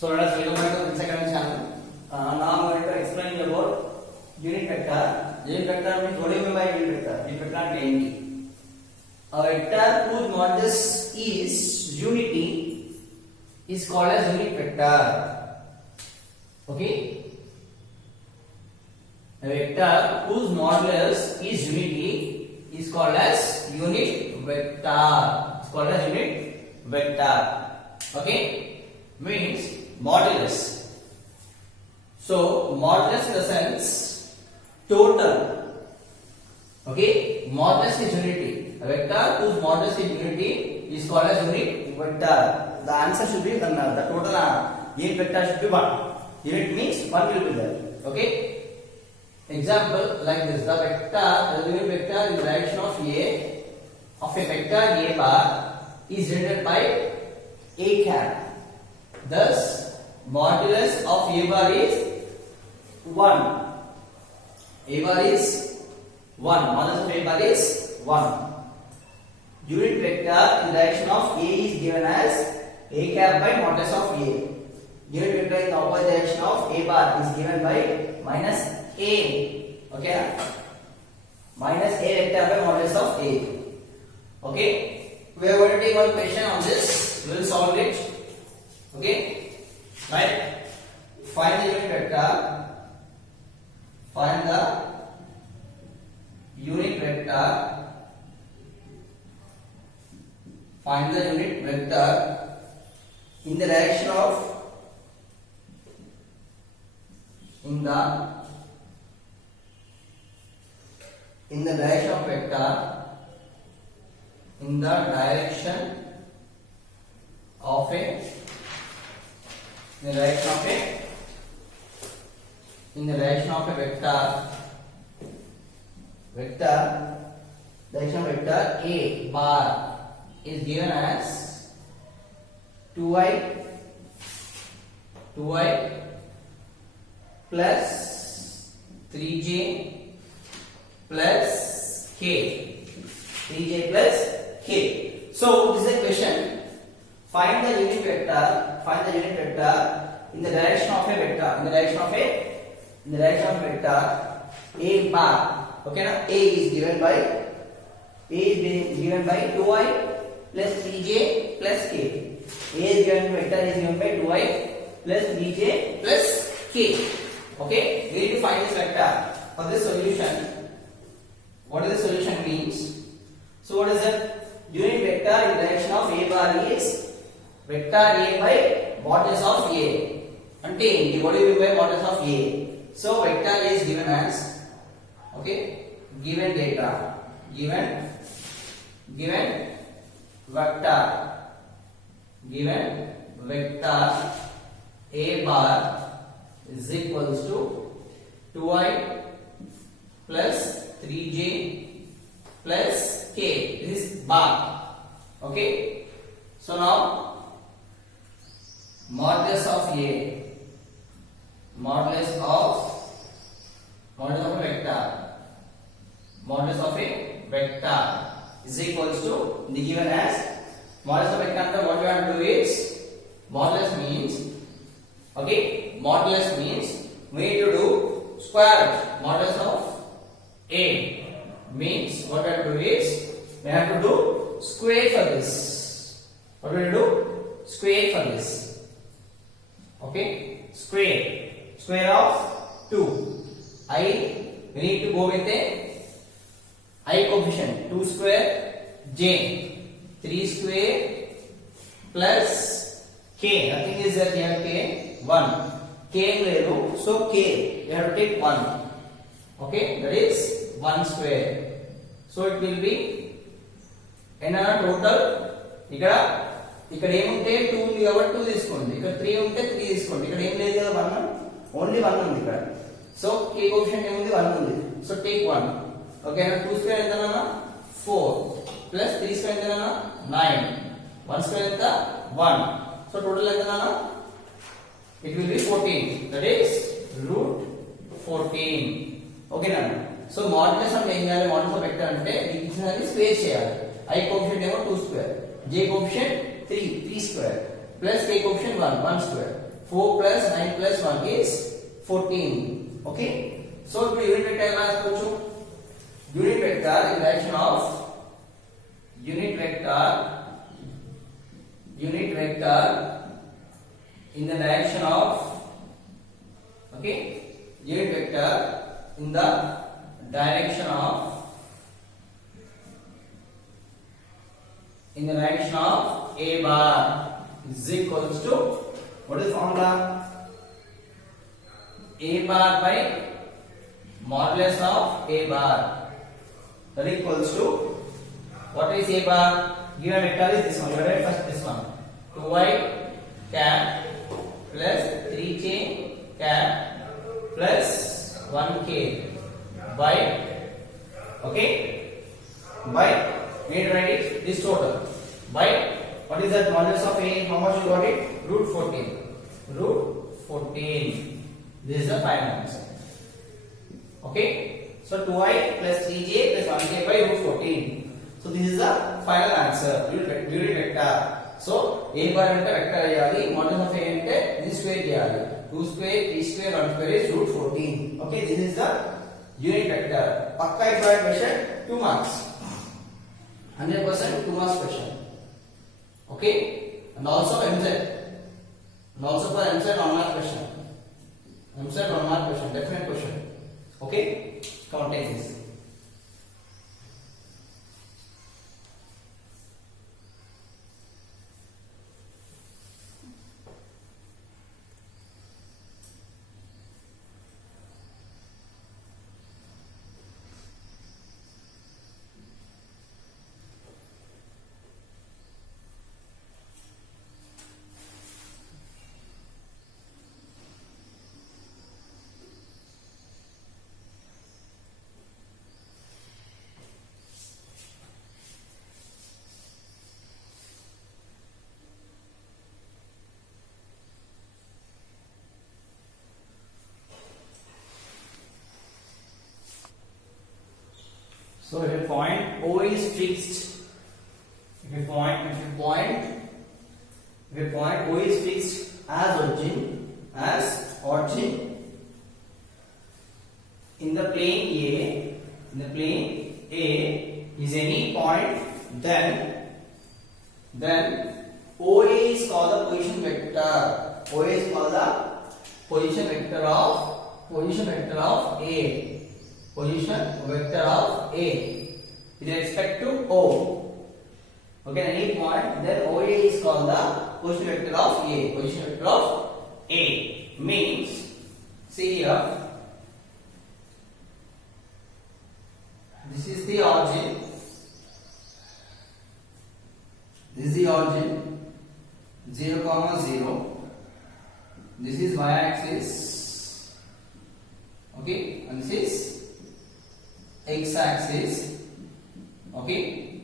So let us welcome back to the second channel. Now I am going to explain about unit vector. Unit vector means what do you mean by unit vector? Unit vector అంటే ఏంటి? A vector whose modulus is unity is called as unit vector. Okay? A vector whose modulus is unity is called as unit vector. It's called as unit vector. Okay? Means modulus. So modulus in the sense total. Okay, modulus is unity. A vector whose modulus is unity is called as unit vector. The answer should be the total unit vector should be 1. Unit means 1 will be there. Okay. Example like this: the vector, the unit vector in the direction of a vector a bar is generated by a cap. Thus, modulus of a bar is 1. A bar is 1. Modulus of a bar is 1. Unit vector in the direction of a is given as a cap by modulus of a. Unit vector in the opposite direction of a bar is given by minus a. Okay? Minus a vector by modulus of a. Okay? We are going to take one question on this. We will solve it. Okay, right? Find the unit vector. Find the unit vector. Find the unit vector in the direction of in the direction of vector in the direction of a in the direction of a vector direction of vector a bar is given as 2i plus 3j plus k. 3j plus k. So this is a question. Find the unit vector. Find the unit vector in the direction of a vector. In the direction of vector a bar. Okay, now a is given by 2i plus 3j plus k. A is given vector is given by 2i plus 3j plus k. Okay, we need to find this vector. For this solution, what is the solution means? So what is it? Unit vector in the direction of a bar is vector a by modulus of a. Ante enti what do you mean by modulus of a? So vector a is given as, okay, given data, given vector a bar is equals to 2i plus 3j plus k. This is bar. Okay, so now modulus of a vector is equals to the given as modulus of vector. What we want to do is modulus means, okay, modulus means we need to do square root. Modulus of a means what we have to do is we have to do square for this. What we will do? Square for this. Okay, square of 2. We need to go with a I coefficient. 2 square j, 3 square plus k. Nothing is there here. K 1. K ledu. So k you have to take 1. Okay, that is 1 square. So it will be another total. ఇక్కడ ఏముంటే 2 ఉంది కాబట్టి 2 తీసుకోండి. ఇక్కడ 3 ఉంటే 3 తీసుకోండి. ఇక్కడ ఏం లేదు కదా 1, ఓన్లీ 1 ఉంది ఇక్కడ. సో k కోఎఫిషియంట్ ఏముంది 1 ఉంది. So take 1. ఓకే, 2 స్క్వేర్ ఎంత అన్న 4 ప్లస్ 3 స్క్వేర్ ఎంత అన్న 9. 1 స్క్వేర్ ఎంత 1. సో టోటల్ ఎంత అన్న it will be 14. That is root 14. Okay నా. సో మాడ్యులస్ అంటే ఏం చేయాలి? మాడ్యులస్ ఆఫ్ వెక్టర్ అంటే దీనికి ఇచ్చినది స్క్వేర్ చేయాలి. I కోఎఫిషియంట్ ఏమో 2 square, j coefficient 3 square plus k coefficient 1 square. 4 plus 9 plus 1 is 14. Okay. So ఇప్పుడు యూనిట్ వెక్టర్ ఎలా రాసుకోవచ్చు? Unit vector in direction of unit vector in the direction of okay unit vector in the direction of a bar is equals to what is formula? A bar by modulus of a bar that equals to what is a bar? Given vector is this one. You write first this one. 2y cap plus 3k cap plus 1k by okay by we need to write it this total by what is that modulus of a? How much you got it? Root 14. This is the final answer. Okay, so 2i plus 3j plus 1k by root 14. So this is the final answer. Unit vector. So a bar ante vector ayali, modulus of a ante this square cheyali. 2 square, 3 square, 1 square is root 14. Okay, this is the unit vector. Pakka important question, 2 marks. 100% 2 marks question. Okay, and also MZ. And also for MZ 1 mark question. MZ 1 mark question, definite question. Okay, come on, take this. So if a point O is fixed, if a point O is fixed as origin in the plane A is any point, then OA is called the position vector. OA is called the position vector of A. Position vector of A with respect to O. Okay, any point, then OA is called the position vector of A. Position vector of A means, see here, this is the origin. This is the origin 0, 0. This is y-axis. Okay, and this is x-axis. Okay,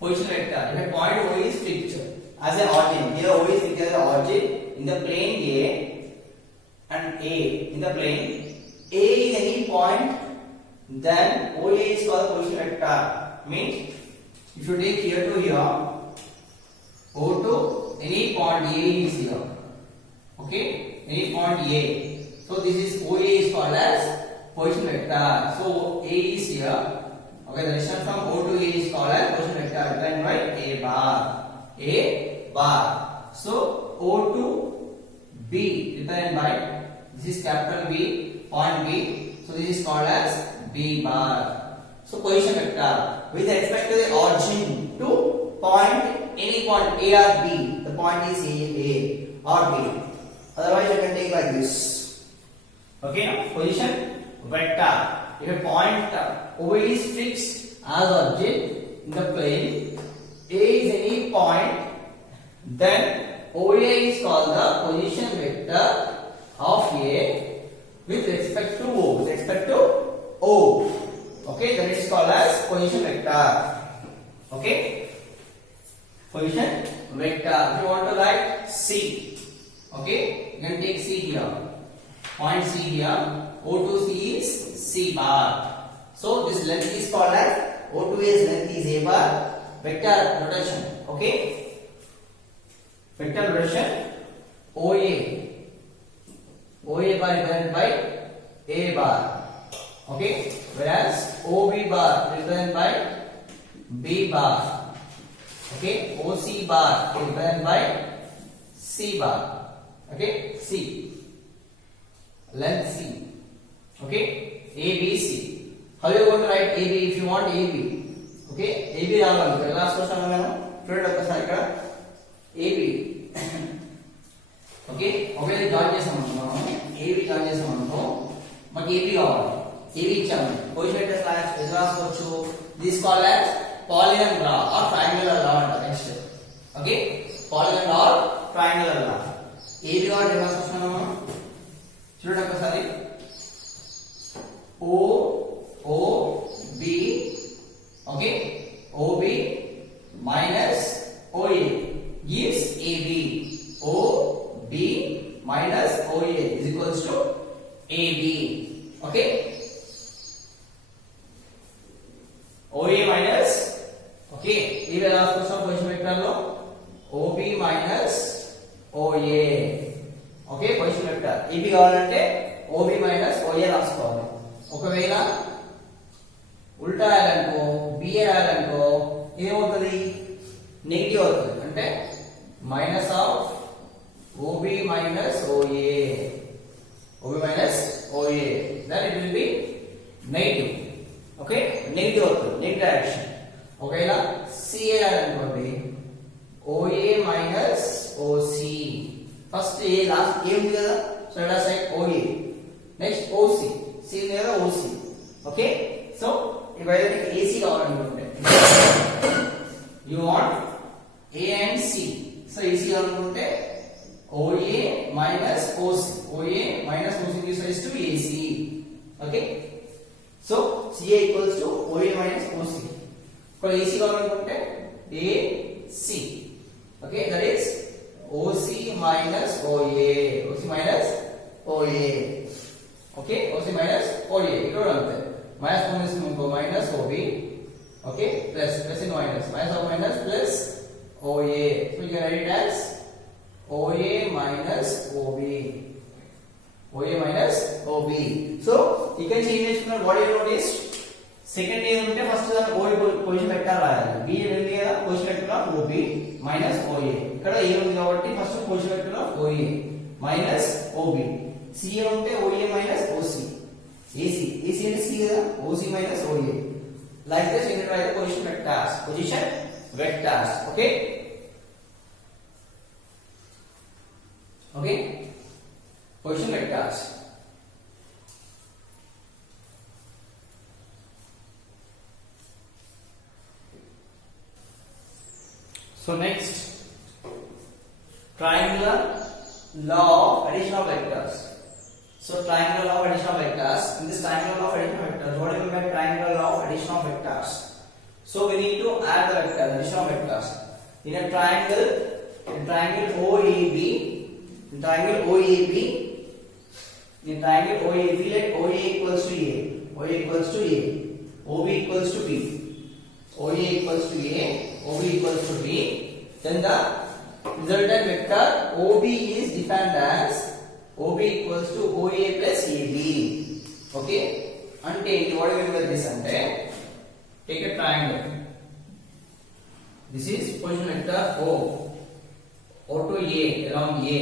position vector. If a point O is fixed as an origin, here O is fixed as an origin in the plane A, and A in the plane A is any point, then OA is called position vector. Means if you take here to here, O to any point A is here. Okay, any point A. So this is OA is called as position vector. So A is here. Okay, the distance from O to A is called as position vector defined by A bar. So O to B defined by, this is capital B, point B. So this is called as B bar. So position vector with respect to the origin to point, any point A or B. The point is A or B. Otherwise you can take like this. Okay, position vector. If a point O is fixed as origin in the plane A is any point, then OA is called the position vector of A with respect to O. Okay, that is called as position vector. Okay, position vector. If you want to write C, okay, you can take C here. Point C here. O to C is C bar. So this length is called as O to A's length is A bar. Vector rotation. Okay. Vector rotation OA OA bar represented by A bar. Okay, whereas OB bar represented by B bar. Okay, OC bar represented by C bar. Okay, C. Length C. Okay, ABC. How you going to write AB if you want AB? Okay, AB రావాలి. Last question మనం చూడండి ఒకసారి ఇక్కడ AB. Okay, ఒకవేళ join చేసాం మనం AB join చేసాం అనుకో మనకి AB కావాలి. AB ఇచ్చాము. పొజిషన్ వెక్టర్ స్లాష్ ఎట్లా రాసుకోవచ్చు? This call as polygon law or triangular law అంట next. Okay, polygon law or triangular law. AB కావాలి ఎలా రాసుకున్నాము మనం? చూడండి ఒకసారి. O O B, okay, OB minus OA gives AB. OB minus OA is equals to AB. Okay, OA minus, okay, ఇది ఎలా రాసుకుంటాం position vector లో? OB minus OA. Okay, position vector AB కావాలంటే OB minus OA రాసుకోవాలి. ఒకవేళ ఉల్టా రాయాలనుకో BA రాయాలనుకో ఏమవుతుంది? Negative అవుతుంది. అంటే minus of OB minus OA, OB minus OA, that it will be negative. Okay, negative అవుతుంది, నెగిటివ్ డైరెక్షన్. ఒకవేళ సిఏ రాయాలనుకోండి OA minus OC. First A last A ఉంది కదా, so it has like OA. Next OC, C ఉంది కదా OC. Okay, so if I take AC కావాలనుకుంటే you want A and C, so AC కావాలనుకుంటే OA minus OC, OA minus OC gives rise to AC. Okay, so CA equals to OA minus OC. For AC కావాలనుకుంటే AC. Okay, that is OC minus OA, OC minus OA. Okay, OC minus OA ఇక్కడ అంతే. Minus minus minus OB, okay, plus in minus of minus plus OA, so you can write it as OA minus OB, OA minus OB. So you can change it from what you notice. Second is unte first one OA position vector రాయాలి. B ఉంది కదా, position vector of OB minus OA. ఇక్కడ A ఉంది కాబట్టి first position vector of OA minus OB. C ఉంటే OA minus OC. AC and C is OC minus OA. Like this, you can write the position vectors. Position vectors. Okay. Okay. Position vectors. So next, triangular law of addition of vectors. So triangular law of addition of vectors. In this triangular law of addition of vectors, what do you mean by triangular law of addition of vectors? So we need to add the vectors, addition of vectors. In a triangle OAB, let OA equals to A, OA equals to A, OB equals to B, OA equals to A, OB equals to B. Then the resultant vector OB is defined as OB equals to OA plus AB. Okay, ante what do you mean by this? Ante take a triangle. This is position vector O to A along A.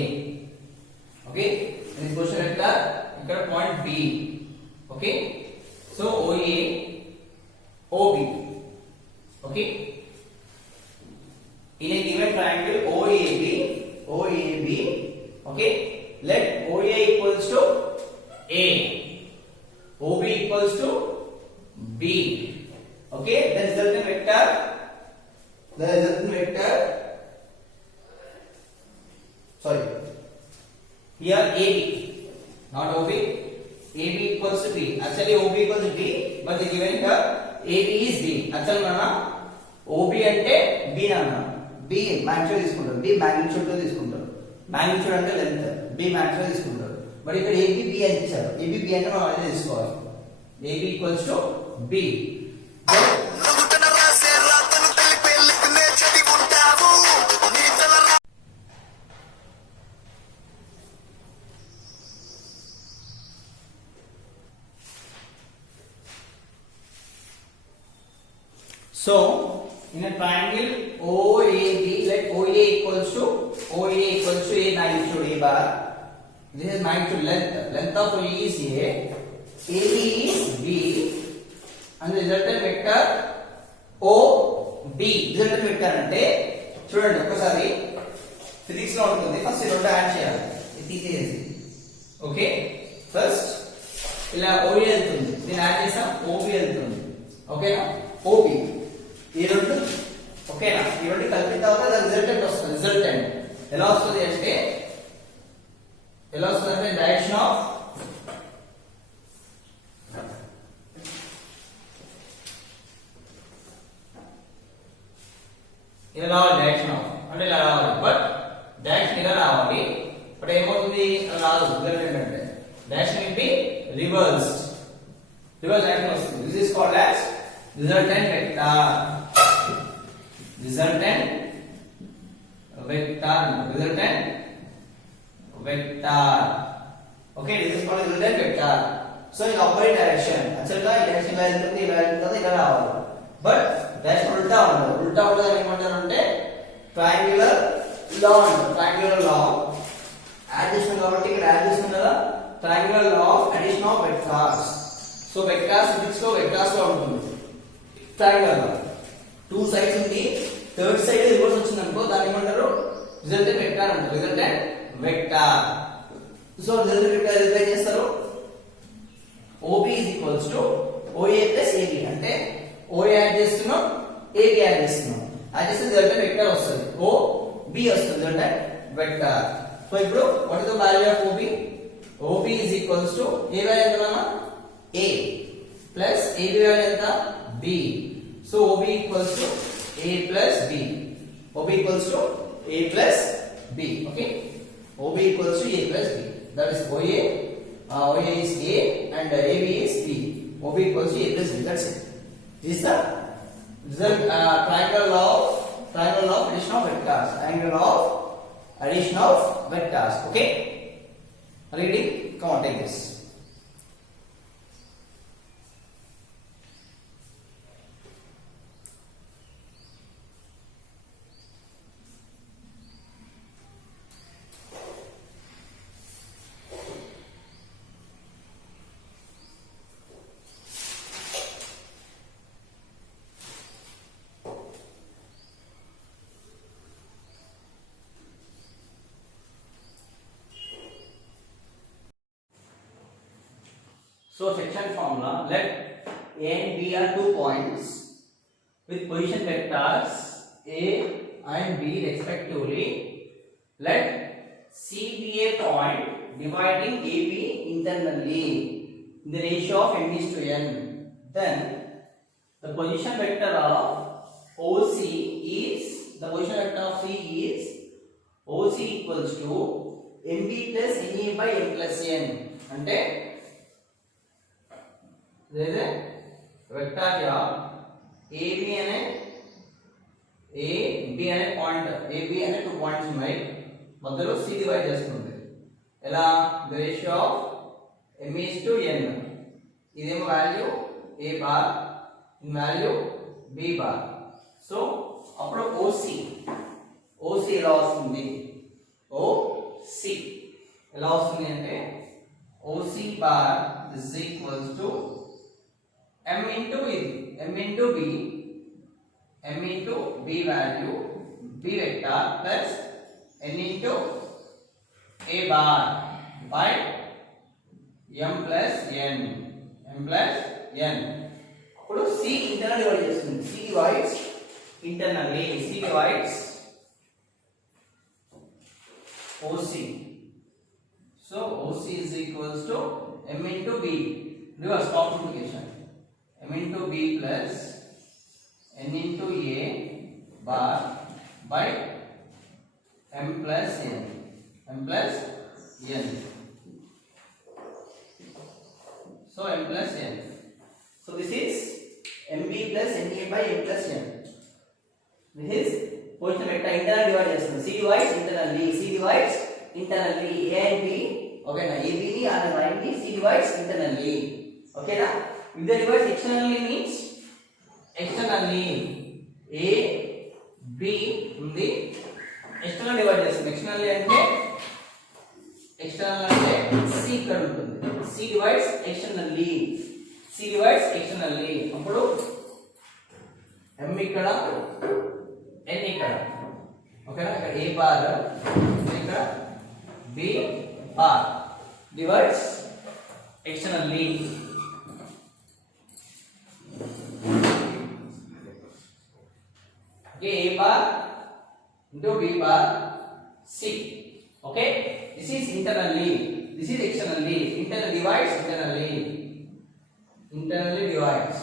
Okay, and this position vector ikkada point B. Okay, so OA OB. Okay, in a given triangle OAB, okay, let OA equals to A, OB equals to B. Okay, the resultant vector, sorry, here AB, not OB, AB equals to B. Actually OB equals to B, but the given here AB is B. Actually mana OB ante B nana, B magnitude తీసుకుంటారు, B magnitude తో తీసుకుంటారు. magnitude అంటే length, B magnitude తీసుకుంటారు. మరి ఇక్కడ AB B అని ఇచ్చారు, AB B అంటే మనం అదే తీసుకోవాలి. AB equals to B. So in a triangle OAB, let OA equals to A magnitude A bar. This is magnitude length of OA is A, AB is B, and the resultant vector OB. Resultant vector అంటే చూడండి ఒకసారి physics లో ఉంటుంది. First ఈ రెండు add చేయాలి, ఇది తీసేసి. ఓకే, ఫస్ట్ ఇలా OA వెళ్తుంది, దీన్ని యాడ్ చేసాం OB వెళ్తుంది. ఓకేనా, OB ఈ రెండు. ఓకేనా, ఈ రెండు కలిపిన తర్వాత దాని రిజల్టెంట్ వస్తుంది. రిజల్టెంట్ ఎలా వస్తుంది అంటే డైరెక్షన్ ఆఫ్ ఇలా రావాలి. డైరెక్షన్ ఆఫ్ అంటే ఇలా రావాలి, బట్ డైరెక్షన్ ఇలా రావాలి. బట్ ఏమవుతుంది, అలా రాదు. రిజల్టెంట్ అంటే direction will be reversed. Reverse direction వస్తుంది. This is called as resultant vector. Resultant vector. Okay, this is called resultant vector. So in opposite direction, actually ఈ డైరెక్షన్ ఇలా వెళ్తుంది, ఇలా వెళ్తుంది, ఇలా రావాలి. బట్ డైరెక్షన్ ఉల్టా ఉండదు. ఉల్టా ఉండదు ఏమంటారు అంటే ట్రయాంగులర్ లా అంటారు. ట్రయాంగులర్ లా యాడ్ చేస్తున్నాం కాబట్టి ఇక్కడ యాడ్ చేస్తున్నాం కదా, triangular law of addition of vectors. So vectors physics లో వెక్టర్స్ లో ఉంటుంది ట్రయాంగులర్ లా. టూ సైడ్స్ ఉంది, థర్డ్ సైడ్ రివర్స్ వచ్చింది అనుకో, దాన్ని ఏమంటారు రిజల్టెంట్ వెక్టర్ అంటారు. Resultant vector. So resultant vector represent చేస్తారు OB is equals to OA plus AB. అంటే OA యాడ్ చేస్తున్నాం, AB యాడ్ చేస్తున్నాం, యాడ్ చేస్తే రిజల్టెంట్ వెక్టర్ వస్తుంది. OB వస్తుంది రిజల్టెంట్ వెక్టర్. సో ఇప్పుడు what is the value of OB? OB is equals to A value ఎంతనా A plus AB value ఎంత B. So OB equals to A plus B. OB equals to A plus B. Okay. OB equals to A plus B. That is OA. OA is A and AB is B. OB equals to A plus B. That's it. This is the result. Triangle law of addition of vectors. Triangle of addition of vectors. Okay. Reading. Come on, take this. So section formula, let A and B are 2 points with position vectors A and B respectively. Let C be a point dividing AB internally in the ratio of m is to n. Then the position vector of OC is OC equals to MB plus NA by m plus n. అంటే there is a vector of AB అనే point, AB అనే 2 points ఉన్నాయి, మధ్యలో C divide చేస్తుంది. ఎలా? the ratio of m is to n. ఇదేమో value A bar, ఈ value B bar. So అప్పుడు OC ఎలా వస్తుంది? OC ఎలా వస్తుంది అంటే OC bar is equals to m into B value B vector plus n into A bar by m plus n. ఇప్పుడు C internal divide చేస్తుంది. C divides internally. C divides OC. So OC is equals to m into B. Reverse multiplication. M into B plus n into A bar by m plus n. So m plus n. So this is MB plus NA by m plus n. This is position vector internal divide చేస్తుంది. C divides internally. A and B. Okay na, AB ni and line ni C divides internally. Okay na. If they divide externally means externally. A B ఉంది. External divide చేస్తాం. External అంటే C ఇక్కడ ఉంటుంది. C divides externally. అప్పుడు M ఇక్కడ N ఇక్కడ. ఓకేనా? ఇక్కడ A బార్ ఇక్కడ B bar divides externally. Okay, A bar into B bar C. Okay, this is internally, this is externally. Internal divides internally. Divides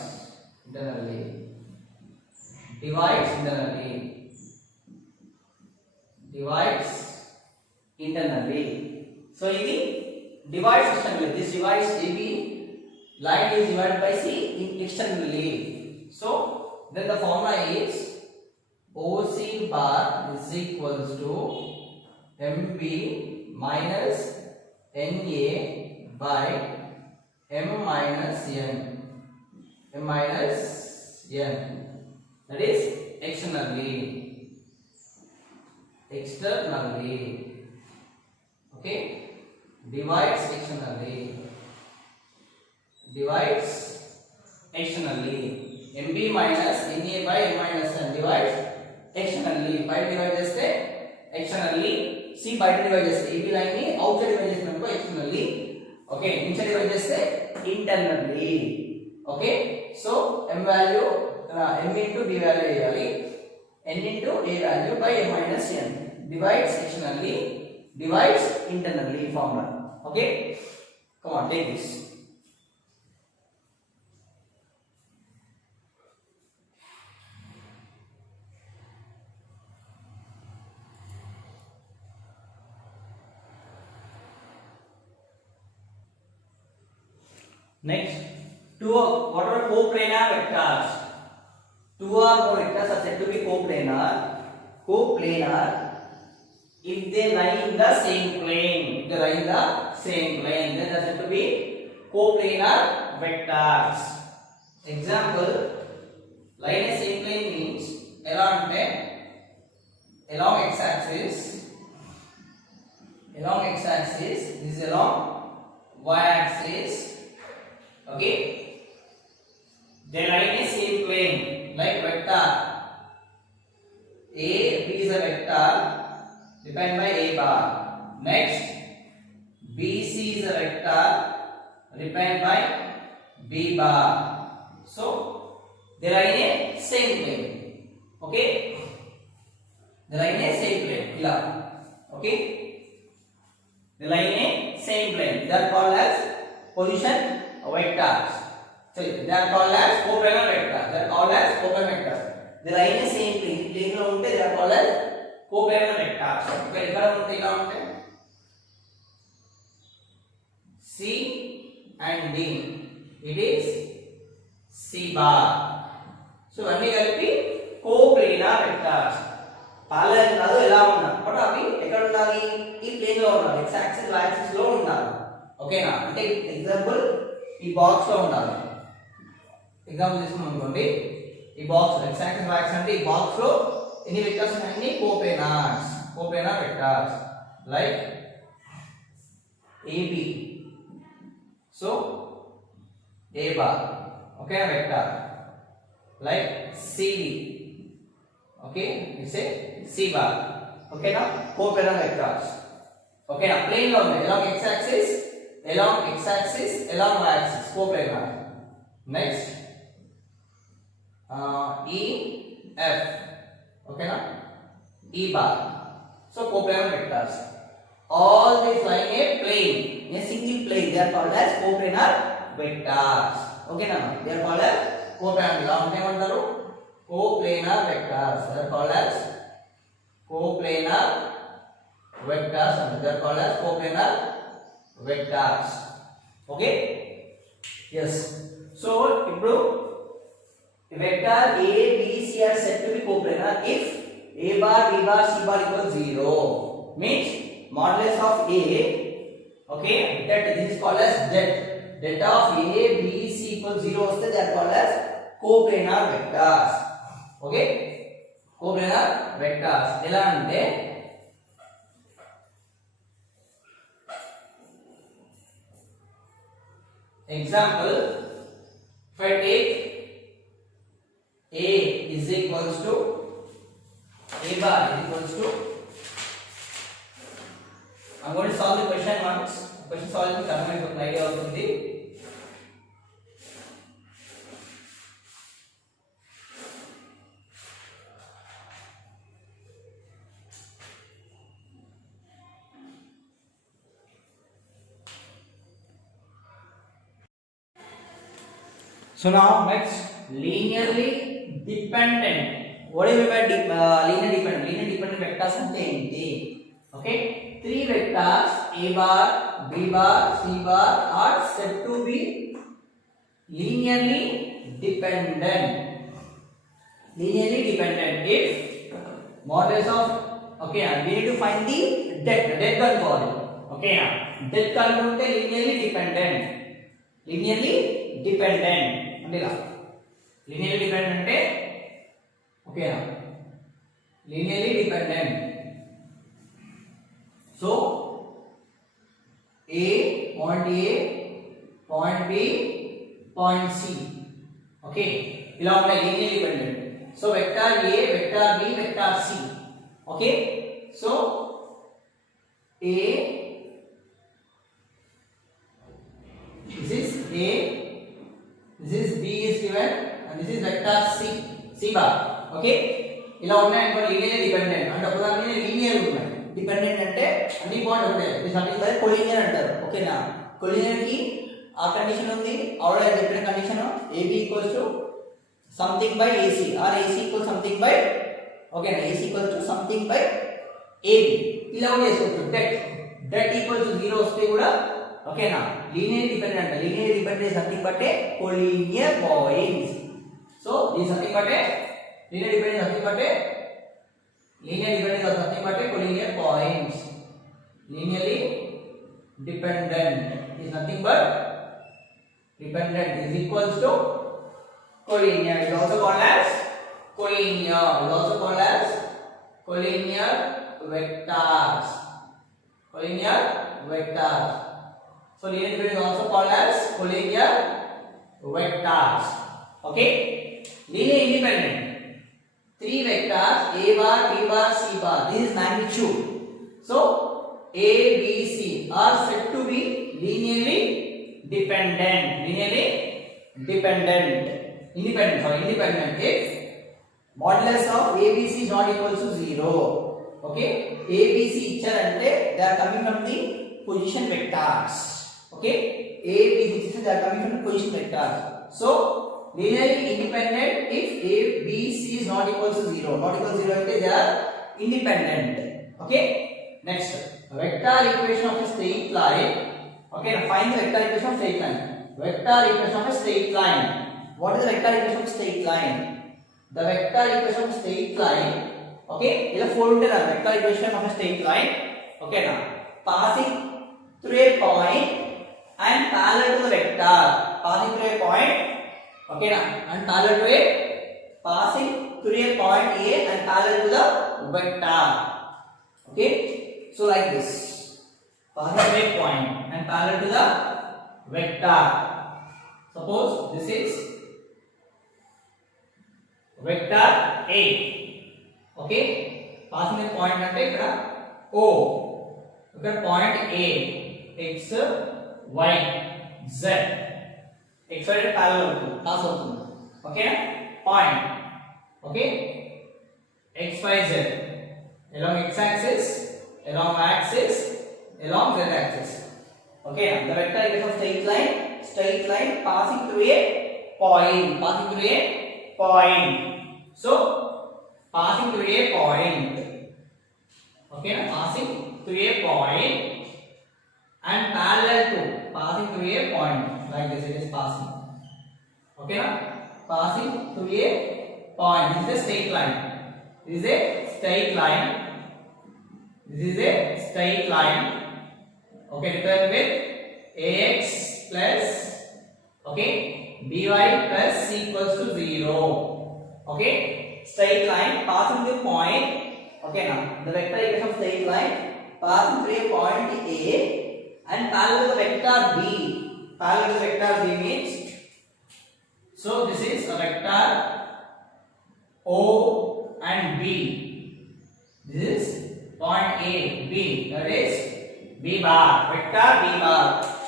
internally. So ఇది divide externally. This divides AB line is divided by C externally. So then the formula is OC bar is equals to MB minus NA by M minus N. That is externally. Okay, divides externally. MB minus NA by M minus N divides externally. By divide చేస్తే externally, C by divide చేస్తే AB line ని out side divide చేసినప్పుడు externally. Okay, inside divide చేస్తే internally. Okay, so M value M into B value వేయాలి. N into A value by M minus N divides externally, divides internally formula. Okay, come on, take this. Next, what are coplanar vectors? Two or more vectors are said to be coplanar if they lie in the same plane. Then they are said to be coplanar vectors. Example, lie in a same plane means along x-axis, this is along y-axis. Okay, they lie in a same plane, like vector A B is a vector defined by A bar. Next, BC is a vector defined by B bar. So they lie in a same plane. Okay, they lie in a same plane. Okay, they lie in a same plane. They are called as position vectors. So they are called as coplanar vectors. They lie in the same plane. Plane lo unte they are called as coplanar vectors. Okay, ikkada unte ila unte C and D. It is C bar. So anni కలిపి coplanar vectors. పాలన కాదు ఎలా ఉన్నా but అవి ఎక్కడ ఉండాలి? ఈ plane లో ఉండాలి. x యాక్సిస్ y యాక్సిస్ లో ఉండాలి. ఓకేనా? అంటే ఎగ్జాంపుల్ ఈ బాక్స్ లో ఉండాలి. ఎగ్జాంపుల్ తీసుకున్నాం అనుకోండి, ఈ box x axis y axis అంటే ఈ బాక్స్ లో ఎన్ని వెక్టర్స్ ఉన్నాయండి? Coplanar vectors like AB. So A bar, okay, vector like CD. Okay, it's a C bar. Okay, now coplanar vectors. Okay, now plane lo unnayi along x axis, along y axis, coplanar. Next, E F. Okay, now E bar. So coplanar vectors. All these lie in a plane, in a single plane. They are called as coplanar vectors. Okay, now they are called as coplanar. Long name antaru coplanar vectors. They are called as coplanar vectors. They are called as coplanar vectors. Okay, yes. So ఇప్పుడు vector A B C are said to be coplanar if A bar B bar C bar equals 0. Means modulus of A, okay, that this is called as z. Delta of A B C equals 0 వస్తే they are called as coplanar vectors. Okay, coplanar vectors ఎలా అంటే example if I take a is equals to a bar is equals to I'm going to solve the question once question solving మీకు ఒక idea అవుతుంది So now next linearly dependent. What do you mean by linear dependent? Linear dependent vectors ante enti? Okay, three vectors a bar, b bar, c bar are said to be linearly dependent. Linearly dependent if modulus of okay, we need to find the det control. Okay, det control linearly dependent. Linearly dependent. Linearly dependent అంటే ఓకేనా linearly dependent so point B point C okay ఇలా ఉంటాయి linearly dependent so vector A vector B vector C okay so A this is A this is B is given and this is vector C bar okay ఇలా ఉన్నాయి అంటే linear dependent అంటే ఒకదాని linear ఉన్నాయి dependent అంటే అన్ని point ఉంటాయి this అంటే కొలీనియర్ అంటారు ఓకేనా కొలీనియర్ కి ఆ కండిషన్ ఉంది ఆల్రెడీ చెప్పిన condition AB equals to something by AC or AC equal something by ఓకేనా AC equals to something by AB ఇలా చేసుకోవచ్చు det ఈక్వల్స్ టు 0 వస్తే కూడా ఓకేనా లీనియర్ డిపెండెంట్ అంటే linear dependent is nothing but A collinear points so this nothing but a linear dependent nothing but a linear dependent is nothing but A collinear points linearly dependent is nothing but dependent is equals to collinear is also called as collinear is also called as collinear vectors collinear vectors. So linear dependent is also called as collinear vectors. Okay, linear independent. Three vectors a bar, b bar, c bar. This is magnitude. So a, b, c are said to be linearly dependent. Linearly dependent. Independent. If modulus of ABC is not equal to 0. Okay, ABC ఇచ్చారంటే they are coming from the position vectors. Okay, ABC they are coming from the position vectors. So linearly independent if ABC is not equal to 0. Not equal to 0 అంటే they are independent. Okay, next vector equation of a straight line. Okay, now find the vector equation of straight line. Vector equation of a straight line. What is the vector equation of straight line? The vector equation of straight line. Okay, is a fold vector equation of a straight line. Okay, now passing through a point and parallel to the vector. Passing through a point. Okay, now and parallel to a passing through a point A and parallel to the vector. Okay, so like this. Passing through a point and parallel to the vector. Suppose this is vector A. Okay, passing a point ante ikkada O. Okay, point A x y z x y parallel అవుతుంది pass అవుతుంది okay point okay x y z along x axis along y axis along z axis. Okay, the vector equation of straight line passing through a point. So passing through a point. Okay, passing through a point and parallel to passing through a point like this it is passing. Okay, passing through a point. This is a straight line. This is a straight line. Okay, written with ax plus okay by plus c equals to 0. Okay, straight line passing the point. Okay, now the vector equation of straight line passing through a point A and parallel to the vector B. Parallel to the vector B means, so this is a vector O and B. This is point A, B, that is B bar, vector B bar.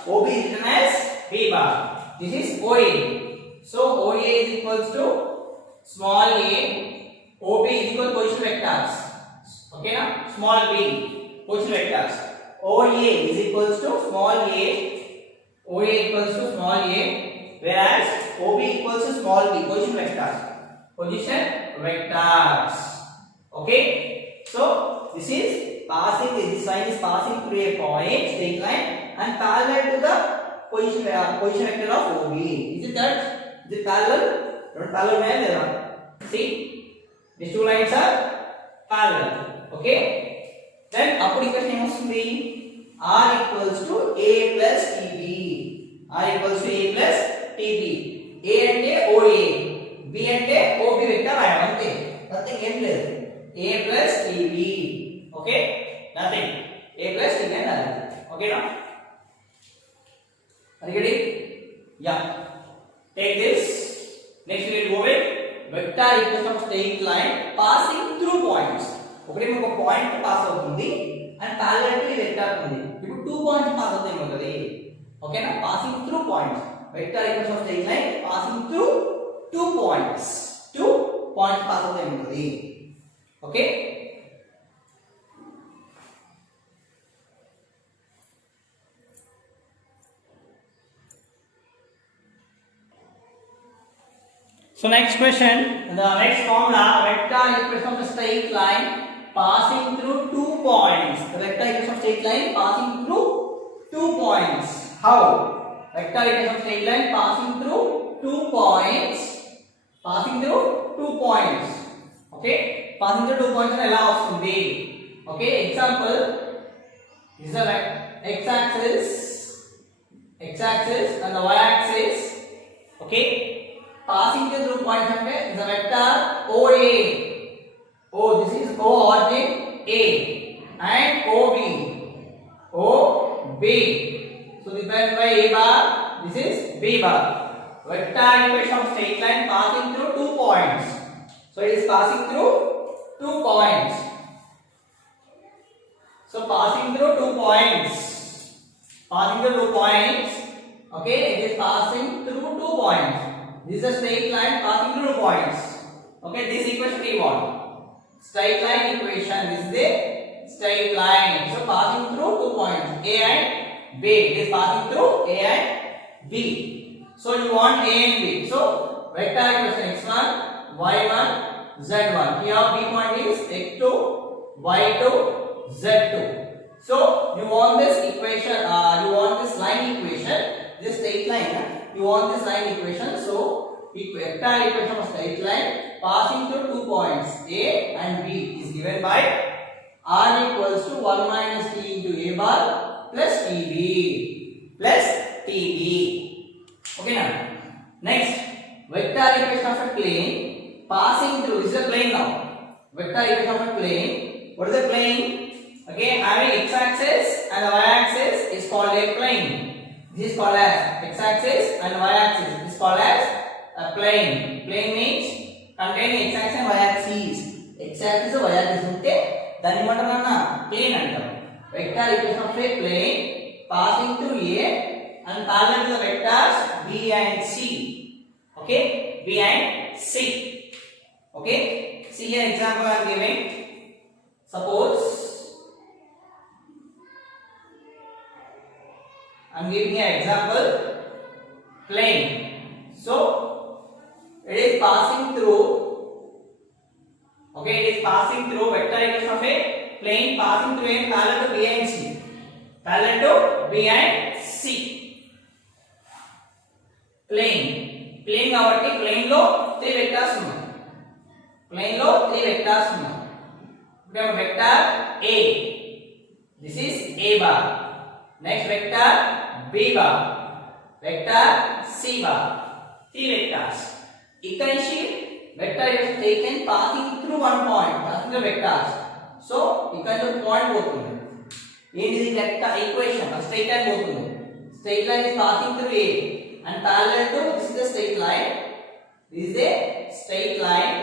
OB is written as B bar. This is OA. So OA is equals to small a, OB is equal to position vectors. Okay, now small b, position vectors. OA is equals to small a, OA equals to small a, whereas OB equals to small b, position vectors. Position vectors. Okay, so this is passing, this line is passing through a point, straight line, and parallel to the position vector of OB. Is it that? Is it parallel? Not parallel, man. See, these two lines are parallel. Okay, then appudu equation em vastundi, R equals to A plus TB. R equals to A plus TB. A ante OA, B ante OB vector rayam ante, nothing em ledhu. A plus TB. Okay, nothing. A plus TB and nothing. Okay, now are you ready? Yeah, take this. Next we will go with vector equation of straight line passing through points. ఒకటి మనకు ఒక point pass అవుతుంది and parallel to vector ఉంది. ఇప్పుడు 2 points pass అవుతాయి మనకి. ఓకేనా, passing through points. Vector equation of straight line passing through 2 points. 2 points pass అవుతాయి మనకి. Okay, so next question, the next formula, vector equation of a straight line passing through 2 points. The vector equation of straight line passing through 2 points. How? Vector equation of straight line passing through 2 points. Passing through 2 points. Okay, passing through 2 points ela vastundi. Okay, example is the x-axis and the y-axis. Okay, passing through points ante is a vector OA. Oh, this is O origin A and OB. OB. So divided by A bar, this is B bar. Vector equation of straight line passing through 2 points. So it is passing through 2 points. So passing through 2 points. Passing through 2 points. Okay, it is passing through 2 points. This is a straight line passing through 2 points. Okay, this equation we want. Straight line equation. This is the straight line. So passing through 2 points, A and B. It is passing through A and B. So you want A and B. So vector equation x1, y1, z1. Here B point is x2, y2, z2. So you want this equation. You want this line equation. This straight line. You want this line equation. So vector equation of straight line passing through 2 points A and B is given by R equals to 1 minus T into A bar plus TB. Okay, now next, vector equation of a plane passing through, this is a plane now. Vector equation of a plane. What is a plane? Okay, having x-axis and the y-axis is called a plane. This is called as x-axis and y-axis. This is called as a plane. Plane means containing x-axis and y-axis. X-axis and y-axis unte danni emantaranna plane antaru. Vector equation of a plane passing through A and parallel to the vectors B and C. Okay, B and C. Okay, see here example I am giving. Suppose I am giving an example plane. So it is passing through. Okay, it is passing through vector equation of a plane passing through a parallel to B and C. Parallel to B and C. Plane కాబట్టి plane లో 3 vectors ఉన్నాయి. Plane లో 3 vectors ఉన్నాయి. ఇప్పుడు vector A. This is A bar. Next vector B bar. Vector C bar. 3 vectors. ఇక్కడ నుంచి vector is taken passing through one point, passing the vectors. So ఇక్కడ నుంచి పాయింట్ పోతుంది, ఏంటిది వెక్టర్ ఈక్వేషన్ స్ట్రైట్ లైన్ పోతుంది. Straight line is passing through A and parallel to this is the straight line. This is a straight line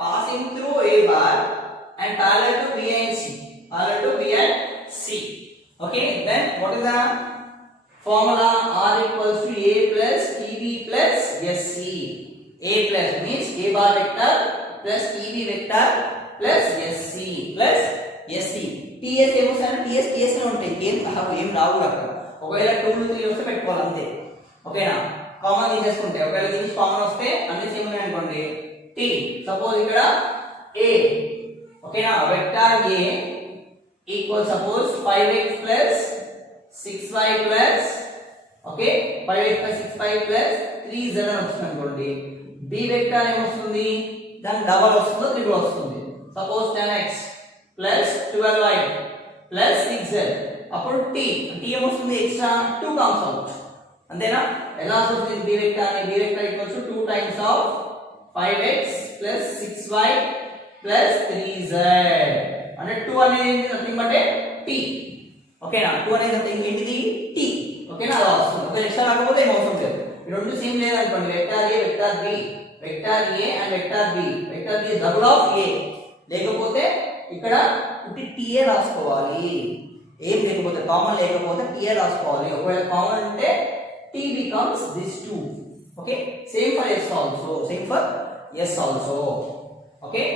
passing through A bar and parallel to B and C. Parallel to B and C. Okay, then what is the formula? R equals to A plus TB plus SC. A plus means A bar vector plus TB vector plus SC plus SC. TS ఏమొస్తాయంటే TS లో ఉంటాయి, ఏం రావు అక్కడ. ఒకవేళ 2 3 వస్తే పెట్టుకోవాలి అంతే. ఓకేనా, common తీసేసుకుంటే ఒకవేళ దీనికి కామన్ వస్తే అన్ని సేమ్ ఉన్నాయి అనుకోండి. T సపోజ్ ఇక్కడ A, ఓకేనా, vector A equal suppose 5x plus 6y plus, okay, 5x plus 6y plus 3z అని వస్తుంది అనుకోండి. B వెక్టర్ ఏమొస్తుంది, దాని డబల్ వస్తుందో ట్రిపుల్ వస్తుంది. Suppose 10x plus 12y plus 6z, అప్పుడు T ఏమొస్తుంది, ఎక్స్ట్రా 2 కమ్స్ అవుట్. అంతేనా? ఎలా వస్తుంది B వెక్టర్ ని? B vector equals to 2 times of 5x plus 6y plus 3z. అంటే 2 అనేది నథింగ్ బట్ T. ఓకేనా, 2 అనేది నథింగ్ ఏంటిది, T. ఓకేనా, అలా వస్తుంది. ఒక ఎక్స్ట్రా రాకపోతే ఏం అవసరం లేదు. ఈ రెండు సేమ్ లేదనుకోండి, vector A vector B, vector A and vector B, vector B double of A, లేకపోతే ఇక్కడ ఉట్టి TA రాసుకోవాలి. ఏం లేకపోతే కామన్ లేకపోతే TA రాసుకోవాలి. ఒకవేళ కామన్ అంటే T becomes this 2. Okay, same for S also, same for S also. Okay,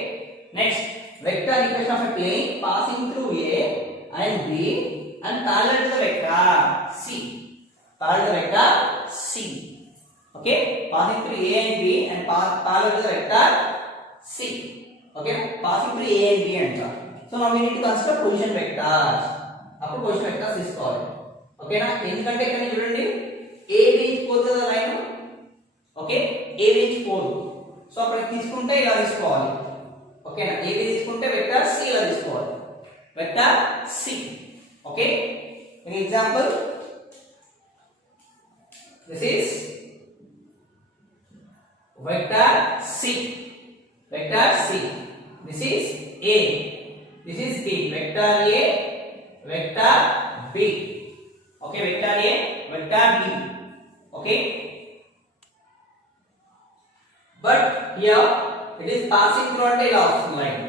next vector equation of a plane passing through A and B and parallel to the vector C. Parallel to the vector C. Okay, passing through A and B and parallel to the vector C. Okay, passing through A and B and so now we need to consider position vectors. అప్పుడు position vectors తీసుకోవాలి. ఓకేనా, ఎందుకంటే ఇక్కడ చూడండి A reach పోదు కదా line. Okay, A reach పోదు, so అక్కడ తీసుకుంటే ఇలా తీసుకోవాలి. ఓకేనా, A తీసుకుంటే వెక్టర్ C ఇలా తీసుకోవాలి, vector C. Okay, for example this is vector C, vector C. This is A, this is B, vector A, vector B. Okay, vector A, vector B. Okay, but here it is passing through a tail of line.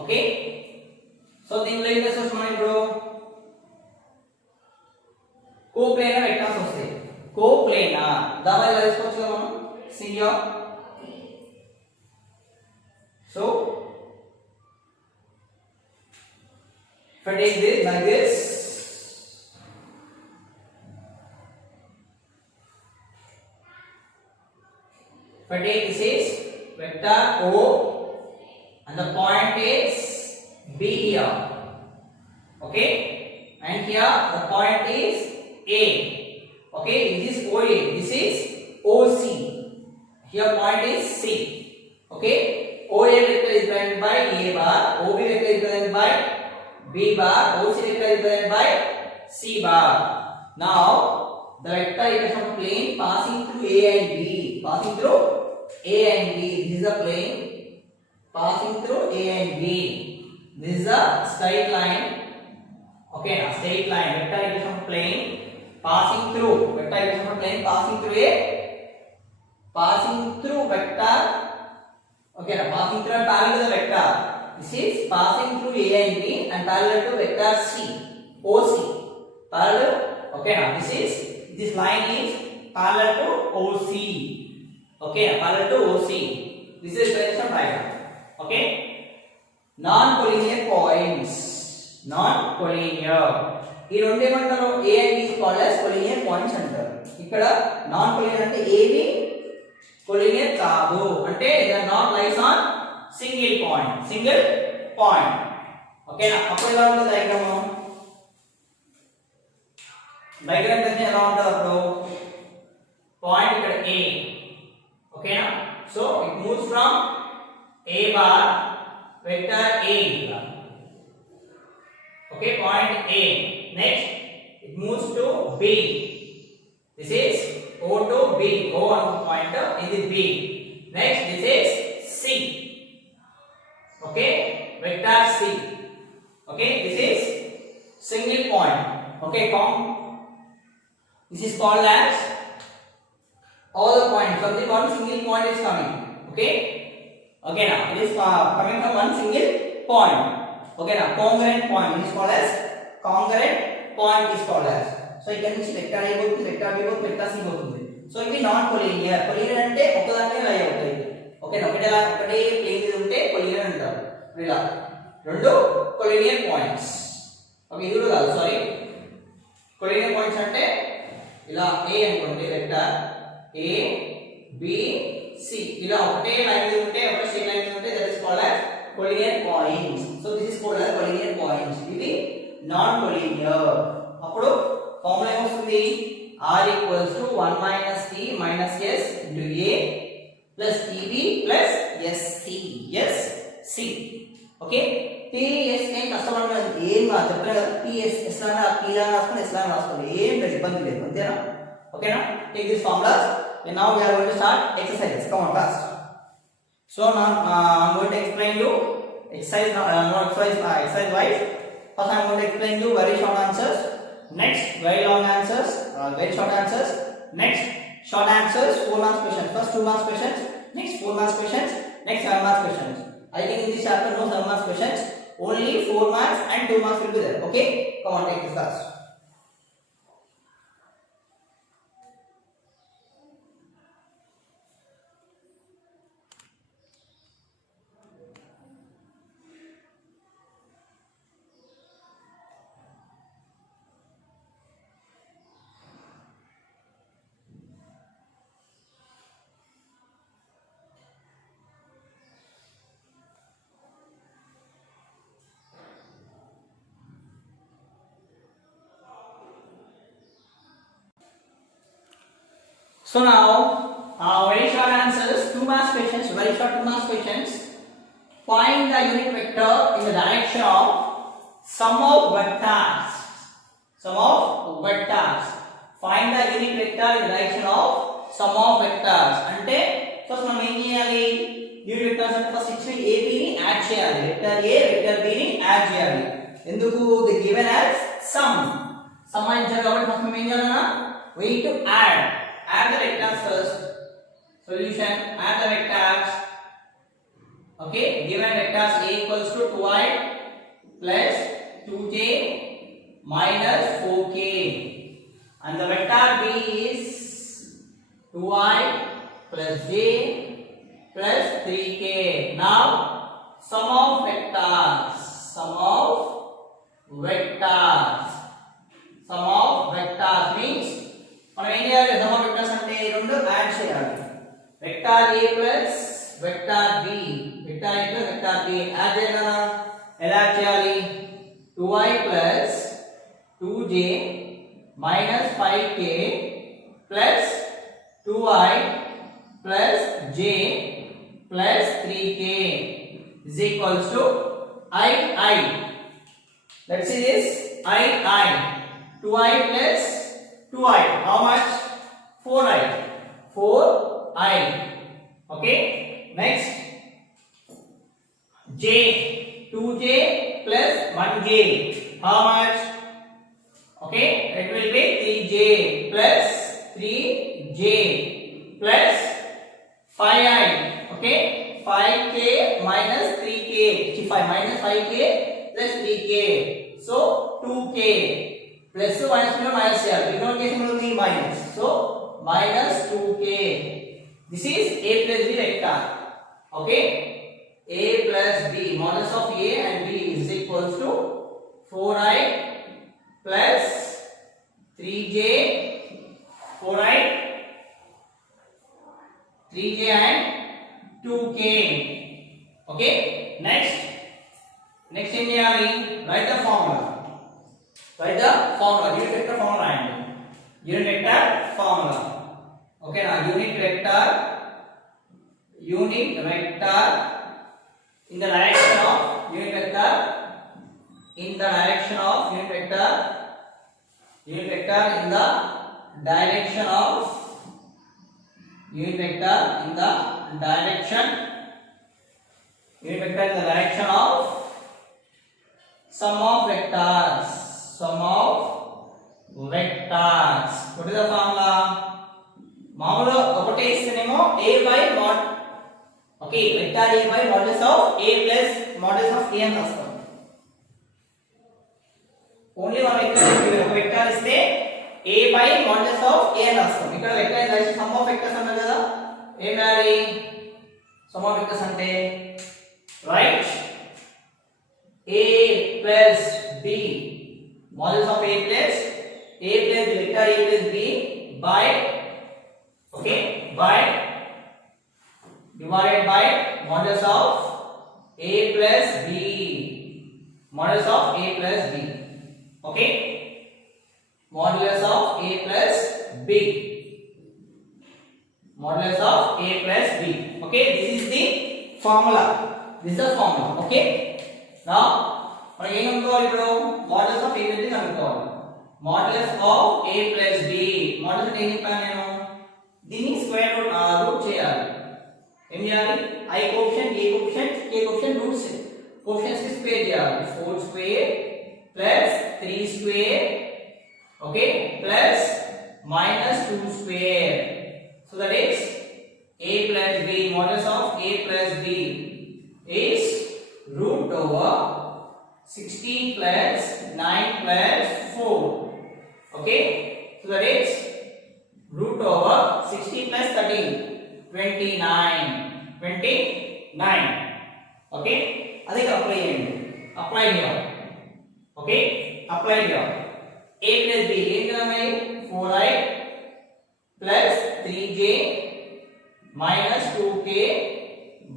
Okay, so దీనిలో ఏం చేస్తాం మనం ఇప్పుడు, కోప్లేనర్ vectors వస్తాయి. కోప్లేనర్ దాని ఎలా తీసుకోవచ్చు కదా మనం, see here. So if I take this like this, if I take this is vector O and the point is B here. Okay, and here the point is A. Okay, this is OA, this is OC. Here point is C. Okay, OA vector is represented by A bar, OB vector is represented by B bar, OC vector is represented by C bar. Now the vector equation of plane passing through A and B, passing through A and B. This is a plane passing through A and B. This is a straight line. Okay, a straight line. Vector equation of plane passing through. Vector equation of plane passing through A, passing through vector. Okay, passing through and parallel to the vector. This is passing through A and B and parallel to vector C, OC. Parallel. Okay, now this line is parallel to OC. Okay, parallel to OC. This is direction diagram. Okay, non-collinear points. Non-collinear. ఈ రెండు ఏమంటారు, A and B is called as collinear points అంటారు. ఇక్కడ non-collinear అంటే ఏవి collinear కాదు, అంటే they are not lies on single point. Single point. ఓకేనా, అప్పుడు ఎలా ఉంటుంది డయాగ్రామ్? డయాగ్రామ్ అంటే ఎలా ఉంటుంది అప్పుడు, పాయింట్ ఇక్కడ A. ఓకేనా, so it moves from A bar vector A. Okay, point A. Next it moves to B. This is O to B. O on pointer is B. Next this is this is single point. Okay, this is called as all the points from the one single point is coming. Okay, now it is coming from one single point. Okay, now congruent point is called as so ఇక్కడ నుంచి vector A పోతుంది, vector B పోతుంది, vector C పోతుంది. So ఇవి non collinear. Collinear అంటే ఒకదానినే లై అవుతాయి. Okay, ఒకటే ప్లేన్ మీద ఉంటే కొలీనియర్ అంటారు. ఇలా రెండు కొలీనియర్ పాయింట్స్. ఓకే, ఇది కూడా కాదు, సారీ. కొలీనియర్ పాయింట్స్ అంటే ఇలా A అనుకోండి, వెక్టర్ A B C ఇలా ఒకటే లైన్ మీద ఉంటే, ఒకటే స్ట్రెయిట్ లైన్ మీద ఉంటే that is called as collinear points. So this is called as collinear points. ఇవి నాన్ కొలీనియర్. అప్పుడు ఫార్ములా ఏమొస్తుంది? R equals to 1 minus T minus S into A plus TB plus SC. Okay, TS ఏం కష్టపడడం ఏం కాదు, చెప్పిన కదా. TS S లాగా T లాగా రాసుకోండి, S లాగా రాసుకోండి, ఏం లేదు, ఇబ్బంది లేదు, అంతేనా? ఓకేనా? Take this formulas and now we are going to start exercises. Come on, fast. So now I'm going to explain you exercise wise. First I'm going to explain you very short answers. Next, very long answers, very short answers. Next, short answers, 4 marks questions. First 2 marks questions, next 4 marks questions, next 7 marks questions. I think in this chapter no 7 marks questions, only 4 marks and 2 marks will be there. Okay, come on, take this class. So now, very short answers, 2 marks questions, very short 2 marks questions. Find the unit vector in the direction of sum of vectors. Find the unit vector in the direction of sum of vectors. అంటే first మనం ఏం చేయాలి? Unit vectors అంటే first ఇచ్చిన AB ని add చేయాలి. Vector A, vector B ని add చేయాలి. ఎందుకు? The given as some. Some ఇచ్చారు కాబట్టి ఫస్ట్ మనం ఏం చేయాలన్నా? We need to add the vectors first. Solution, add the vectors. Okay, given vectors A equals to 2i plus 2j minus 4k, and the vector B is 2i plus j plus 3k. Now sum of vectors means మనం ఏం చేయాలి? Some of vectors అంటే రెండు add చేయాలి. Vector A plus vector B, add చేయాలా? ఎలా add చేయాలి? 2i plus 2j minus 5k plus 2i plus j plus 3k is equals to I. Let's see this. I 2i plus 2i, how much? 4i. Okay, next j, 2j plus 1j, how much? Okay, it will be 3j plus 3j plus 5i. Okay, 5k minus 3k, 5k plus 3k, so 2k. Plus minus minus here. In our case, minus. So minus 2k. This is A plus B vector. Okay. A plus B. Modulus of A and B is equals to 4i plus 3j. 4i, 3j and 2k. Okay. Next in here, write the formula. Unit vector formula Okay, now unit vector in the direction of unit vector in the direction of unit vector in the direction of unit vector in the direction of sum of vectors. Sum of vectors. What is the formula? మామూలు ఒకటే ఇస్తేనేమో a by mod. Okay vector a by modulus of a plus modulus of a అని రాస్తాం. Only one vector ఒక vector ఇస్తే a by modulus of a అని రాస్తాం. ఇక్కడ vector is some of vectors అన్నారు కదా, ఏం రాయాలి? సమ్ ఆఫ్ వెక్టర్స్ అంటే right a plus b modulus of a plus b vector a plus b by okay by divided by modulus of a plus b modulus of a plus b. Okay, modulus of a plus b modulus of a plus b. Okay, this is the formula. This is the formula. Okay, now మనం ఏం కనుక్కోవాలి? ఇప్పుడు modulus of a plus b కనుక్కోవాలి. modulus of a plus b modulus అంటే ఏం చెప్పాను నేను? దీన్ని స్క్వేర్ రూట్ చేయాలి. ఏం చేయాలి? i coefficient a coefficient k coefficient roots coefficients కి స్క్వేర్ చేయాలి. 4 square plus 3 square, okay, plus minus 2 square. So that is a plus b modulus of a plus b is root over 16 plus 9 plus 4. Okay, so that is root over 16 plus 13 29. Okay, అది apply చేయండి. Apply చేయాలి. Okay, apply here. A plus b ఏం చేయాలి? 4i plus 3j minus 2k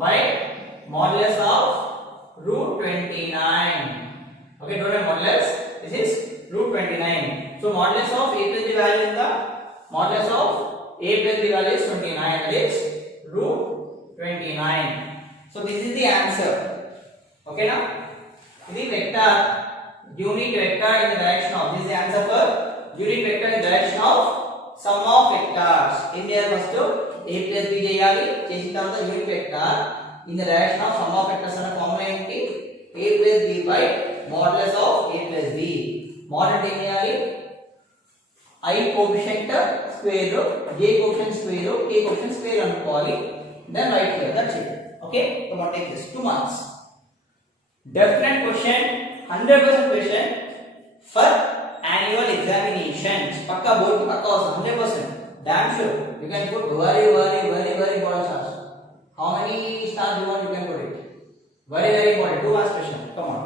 by modulus of root 29. Okay, total modulus this is root 29. So modulus of a plus b value is the modulus of a plus b value is 29, that is root 29. So this is the answer. Okay na? This vector unit vector in the direction of, this is the answer for unit vector in the direction of sum of vectors. In there first a plus b చేయాలి, చేసిన తర్వాత unit vector in the direction of sum of vectors అనే formula ఏంటి? a plus b by modulus of a plus b. modulus ఏం చేయాలి? i coefficient square, j coefficient square, k coefficient square అనుకోవాలి. then write here, that's it. Okay, so what take this 2 marks. Definite question, 100% question for annual examinations. Pakka board ki pakka was 100%. Damn sure. You can put very important stars. How many stars you want? You can put it. Very important. 2 marks question. Come on.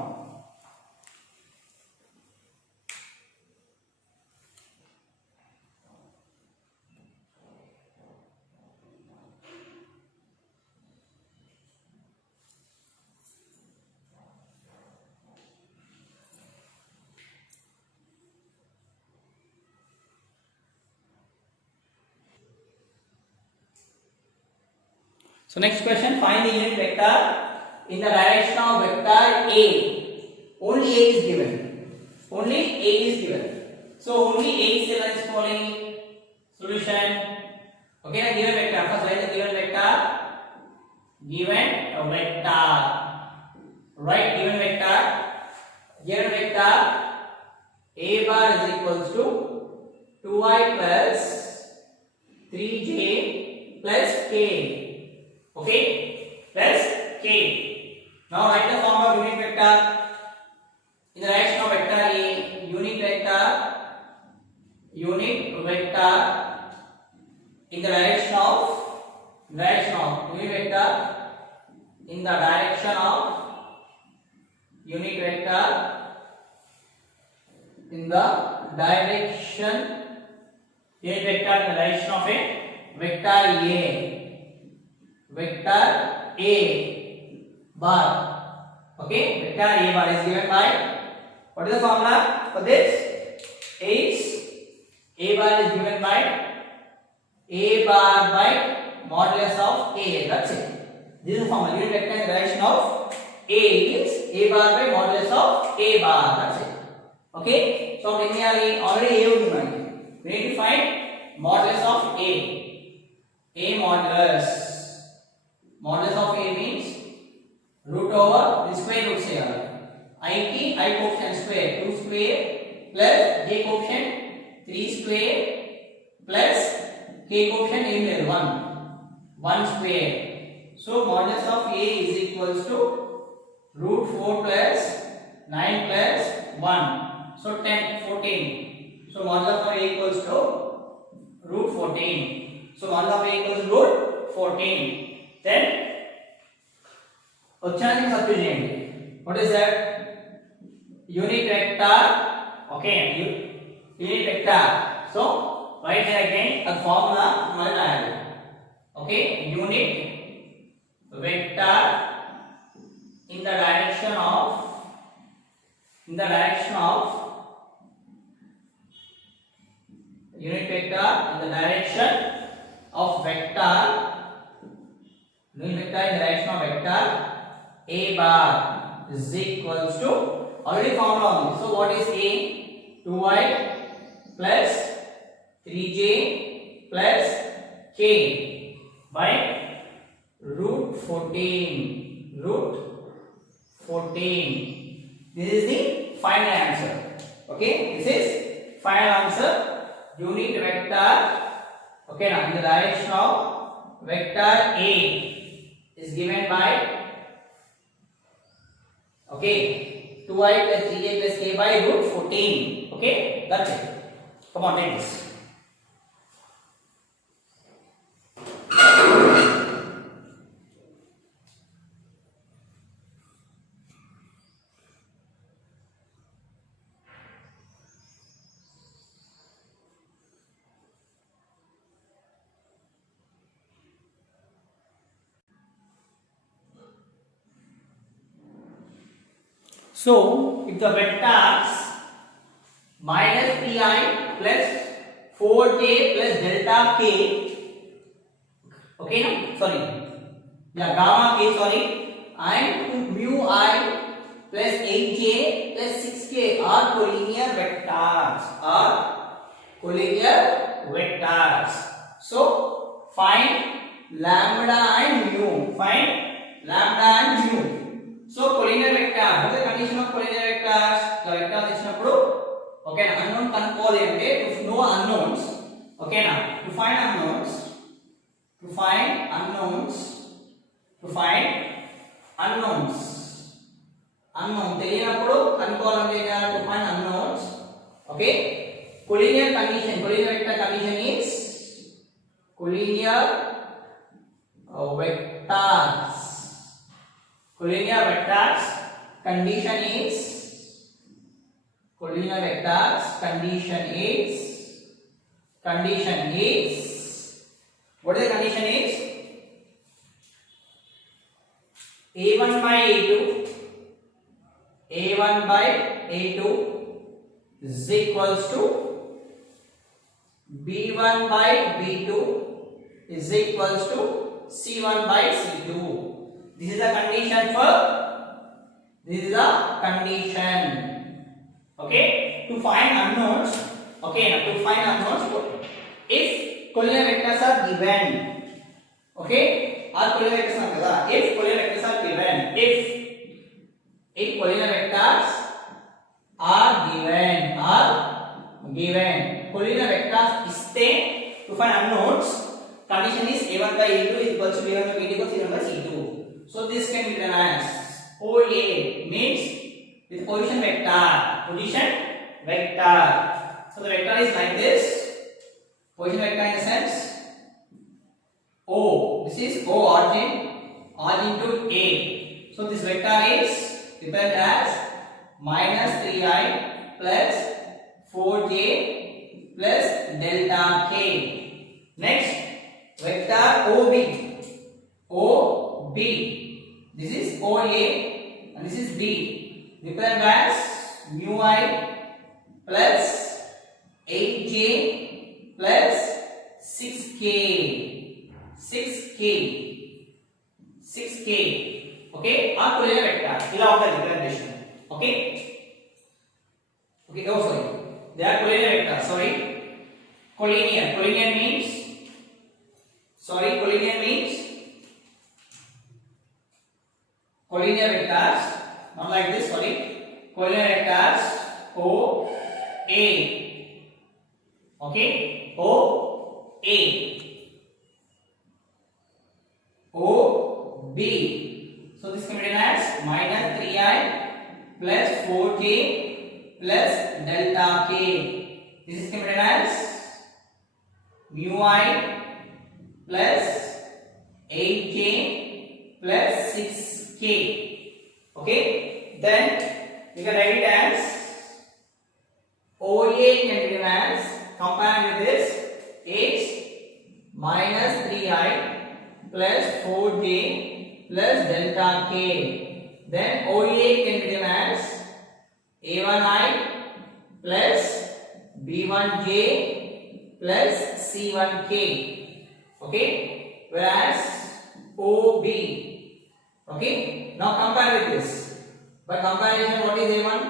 So next question, find the unit vector in the direction of vector A. Only A is given. Only A is given. So only A is the solution. Okay, now given vector. First write the given vector. Given vector. Write given vector. Given vector A bar is equals to 2i plus 3j plus k. Okay, plus k. Now write the form of unit vector in the direction of vector A. Unit vector in the direction of unit vector in the direction of unit vector in the direction unit vector in the direction of a vector A. Vector A bar. Okay, vector A bar is given by, what is the formula for this? Is A bar is given by A bar by modulus of A. That's it. This is the formula. Unit vector in the direction of A is A bar by modulus of A bar. That's it. Okay, so already A would be. We need to find modulus of A. A modulus. Modulus of A means root over the square root చేయాలి. I की I coefficient square 2 square plus J coefficient 3 square plus K coefficient ఏం లేదు 1 square. So modulus of A is equals to root 4 plus 9 plus 1. So 10 14. So modulus of A equals to root 14. So modulus of A equals to root 14. Then వచ్చానికి substitute చేయండి. What is that? Unit vector. Okay, unit vector. So write here again a formula మళ్ళీ రాయాలి. Okay, unit vector in the direction of unit vector in the direction of vector unit vector in the direction of vector A bar is equals to already formula on this. So what is A? 2y plus 3j plus k by root 14. This is the final answer. Okay, this is final answer. Unit vector. Okay, now in the direction of vector A is given by okay 2y plus 3j plus k by root 14. Okay, that's it. Come on, take this. So, if the vectors minus pi plus 4j plus delta k, okay, no, sorry, yeah, gamma k, sorry, and mu I plus 8j plus 6k are collinear vectors. So, find lambda and mu. So collinear vector, what is the condition of collinear vectors? The vectors ఇచ్చినప్పుడు okay na unknown కనుక్కోవాలి అంటే to know unknowns, okay na, to find unknowns తెలియనప్పుడు కనుక్కోవాలంటే to find unknowns. Okay, collinear vector condition is collinear vectors condition is what is the condition is a1 by a2 is equals to b1 by b2 is equals to c1 by c2. This is the condition. Okay, to find unknowns. Okay, now to find unknowns, if collinear vectors are given, okay, if collinear vectors are given, if collinear vectors are given, collinear vectors iste to find unknowns, condition is a1 by a2 is equals to b1 by b2 equals c1 by c2. So this can be written as OA means with position vector. So the vector is like this. Position vector in the sense O. This is O origin to A. So this vector is represented as minus 3i plus 4j plus delta k. Next, vector OB. This is OA and this is B. Represented as mu I plus 8j plus 6k. Okay, our collinear vector. ఇలా ఉంటుంది representation. Okay. Okay. Oh, sorry. They are collinear vector. Sorry. Collinear means. Collinear vectors. Not like this. Sorry. collinear vectors O A. Okay, O A. O B. So this can be written as minus 3i plus 4j plus delta k. This is can be written as mu I plus 8j plus 6k. Okay, then we can write it as OA can be written as, compared with this, is minus 3i plus 4j plus delta k. Then OA can be written as A1i plus B1j plus C1k. Okay, whereas OB. Okay, now compare with this. By comparison, what is A1?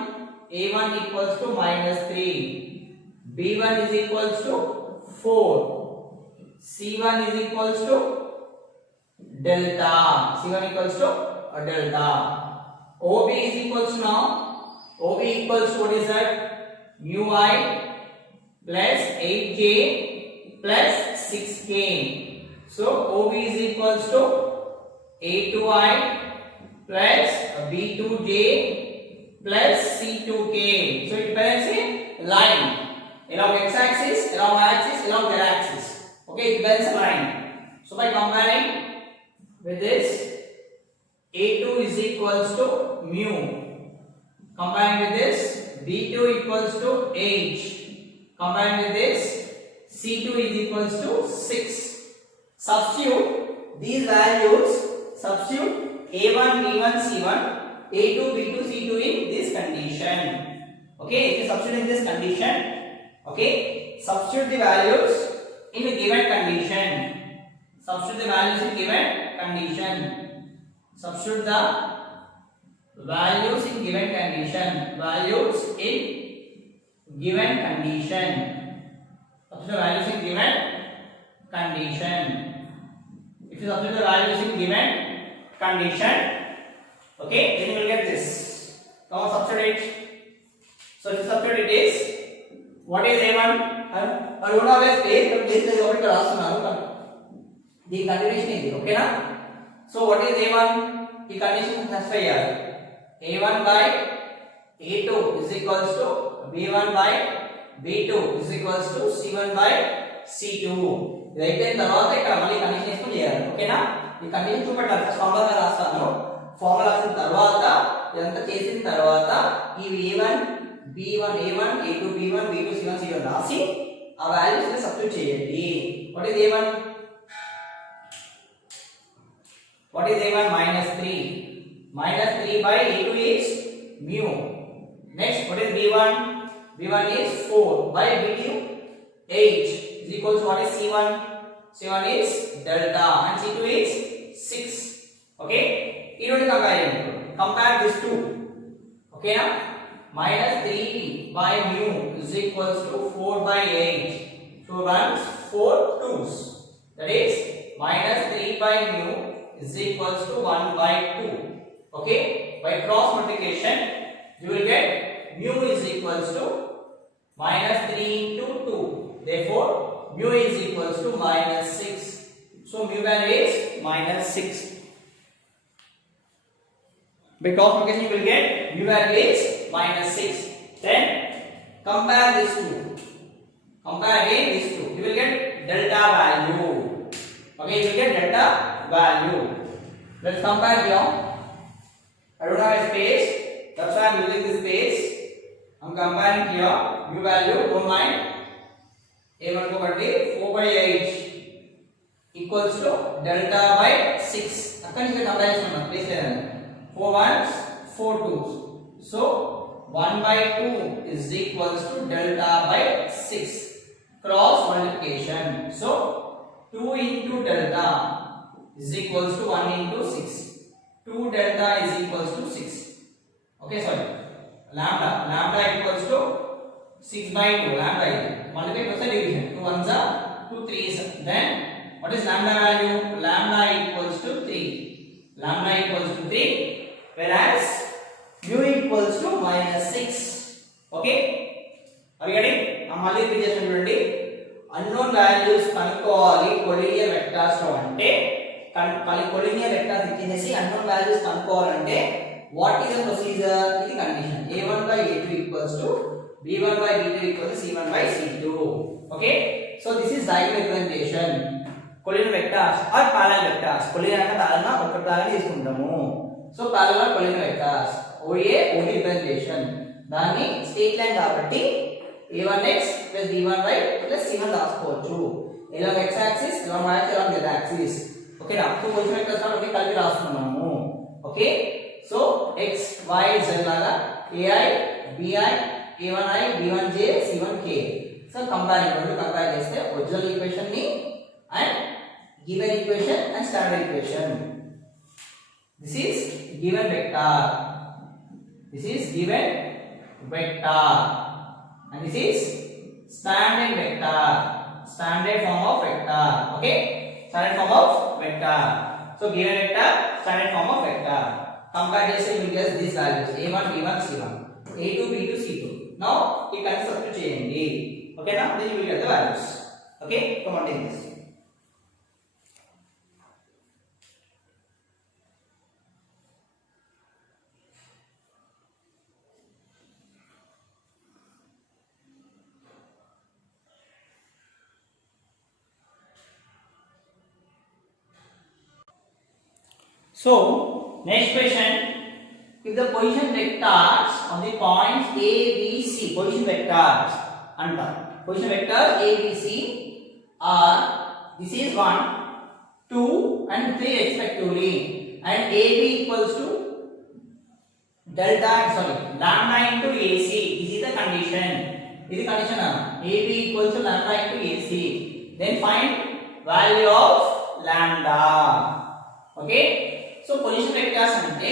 A1 equals to minus 3, B1 is equals to 4, C1 is equals to delta. C1 equals to delta. OB is equals to, now OB equals to, what is that? Mu I plus 8j plus 6k. So OB is equals to A2i plus B2j plus C2k. So it depends in line along x-axis, along y-axis, along z-axis. Okay, it depends on line. So by comparing with this, A2 is equals to mu. Comparing with this, B2 equals to h. Comparing with this, C2 is equals to 6. Substitute these values. Substitute A1, B1, C1, A2, B2, C2 in this condition. Okay, if you substitute in this condition, okay, substitute the values in the given condition. Substitute the values in given condition. Substitute the values in given condition. Values in given condition. Substitute the values in given condition. If you substitute the values in given condition, okay, then you will get this. Now substitute it. So if you substitute it is, what is A1? I don't have a space, but this is what class now. The continuation is okay na? So what is A1? The condition has here. A1 by A2 is equals to B1 by B2 is equals to C1 by C2. అయితే తర్వాత ఇక్కడ మళ్ళీ condition వేసుకొని చేయాలి. ఓకేనా? ఈ condition చూపెట్టాలి. First formula రాస్తాను. ఫార్ములా రాసిన తర్వాత ఇదంతా చేసిన తర్వాత ఈ A1 B1 A1 A2 B1 B2 C1 C1 రాసి ఆ వాల్యూస్ ని సబ్స్టిట్యూట్ చేయండి. What is A1? What is A1? minus 3. Minus 3 by A2 is mu. Next, what is B1? B1 is 4 by B2 8 is equal to, what is C1? C1 is delta and C2 is 6. Okay, you know the comparison. Compare these two. Okay, now minus 3 by mu is equals to 4 by 8. So runs 4 2's. That is minus 3 by mu is equals to 1 by 2. Okay, by cross multiplication you will get mu is equals to minus 3 into 2. Therefore mu is equals to minus 6. So mu value is minus 6. By cross multiplication you will get mu value is minus 6. Then compare these two. Compare again these two. You will get delta value. Okay, you will get delta value. Let's compare here. I don't have a space. That's why I am using this space. I am comparing here. Mu value, don't mind. A1 को करते 4 by 8 equals to delta by 6. अक्कन इसके comparison में please ले लेना. 4 ones, 4 twos. So 1 by 2 is equals to delta by 6. Cross multiplication. So 2 into delta is equals to 1 into 6. 2 delta is equals to 6. Okay, sorry. Lambda equals to 6 by 2. Lambda is multiply plus division. 2 ones are 2 3's. Then what is lambda value? Lambda equals to 3. Lambda equals to 3. Whereas mu equals equals to -6. Okay, are you getting? మళ్ళీ repeat చేస్తాను చూడండి. Unknown values కనుక్కోవాలి collinear vectors లో అంటే collinear vectors ఇచ్చేసి unknown values కనుక్కోవాలంటే what is the procedure? ఇది condition a1 by a2 equals to b1 by b2 equals to c1 by c2. Okay, so this is diagonal representation. Collinear vectors are parallel vectors. Collinear అంటే parallel ఒక parallel తీసుకుంటాము. So parallel collinear vectors OA OB representation. దాన్ని straight line కాబట్టి a1x plus b1y plus c1 రాసుకోవచ్చు. along x axis along y axis along z axis. Okay నా so position vectors కాబట్టి కలిపి రాస్తున్నాము. Okay, so x y z లాగా ai bi a1i b1j c1k. So compare చేస్తే original equation ని and given equation and standard equation. This is given vector, this is given vector and this is standard vector, standard form of vector. Okay, standard form of vector. So given vector, standard form of vector. Compare this, you will get these values a1 b1 c1, a2 b2 c2. Now you can substitute cheyandi. Okay, now then you will get the values. Okay, come on, take this. So next question, if the position vectors of the points a b c, position vectors and position vectors a b c are, this is 1 2 and 3 respectively, and ab equals to lambda into ac. This is the condition. This is condition. ab equals to lambda into ac. Then find value of lambda. Okay, so position vectors ante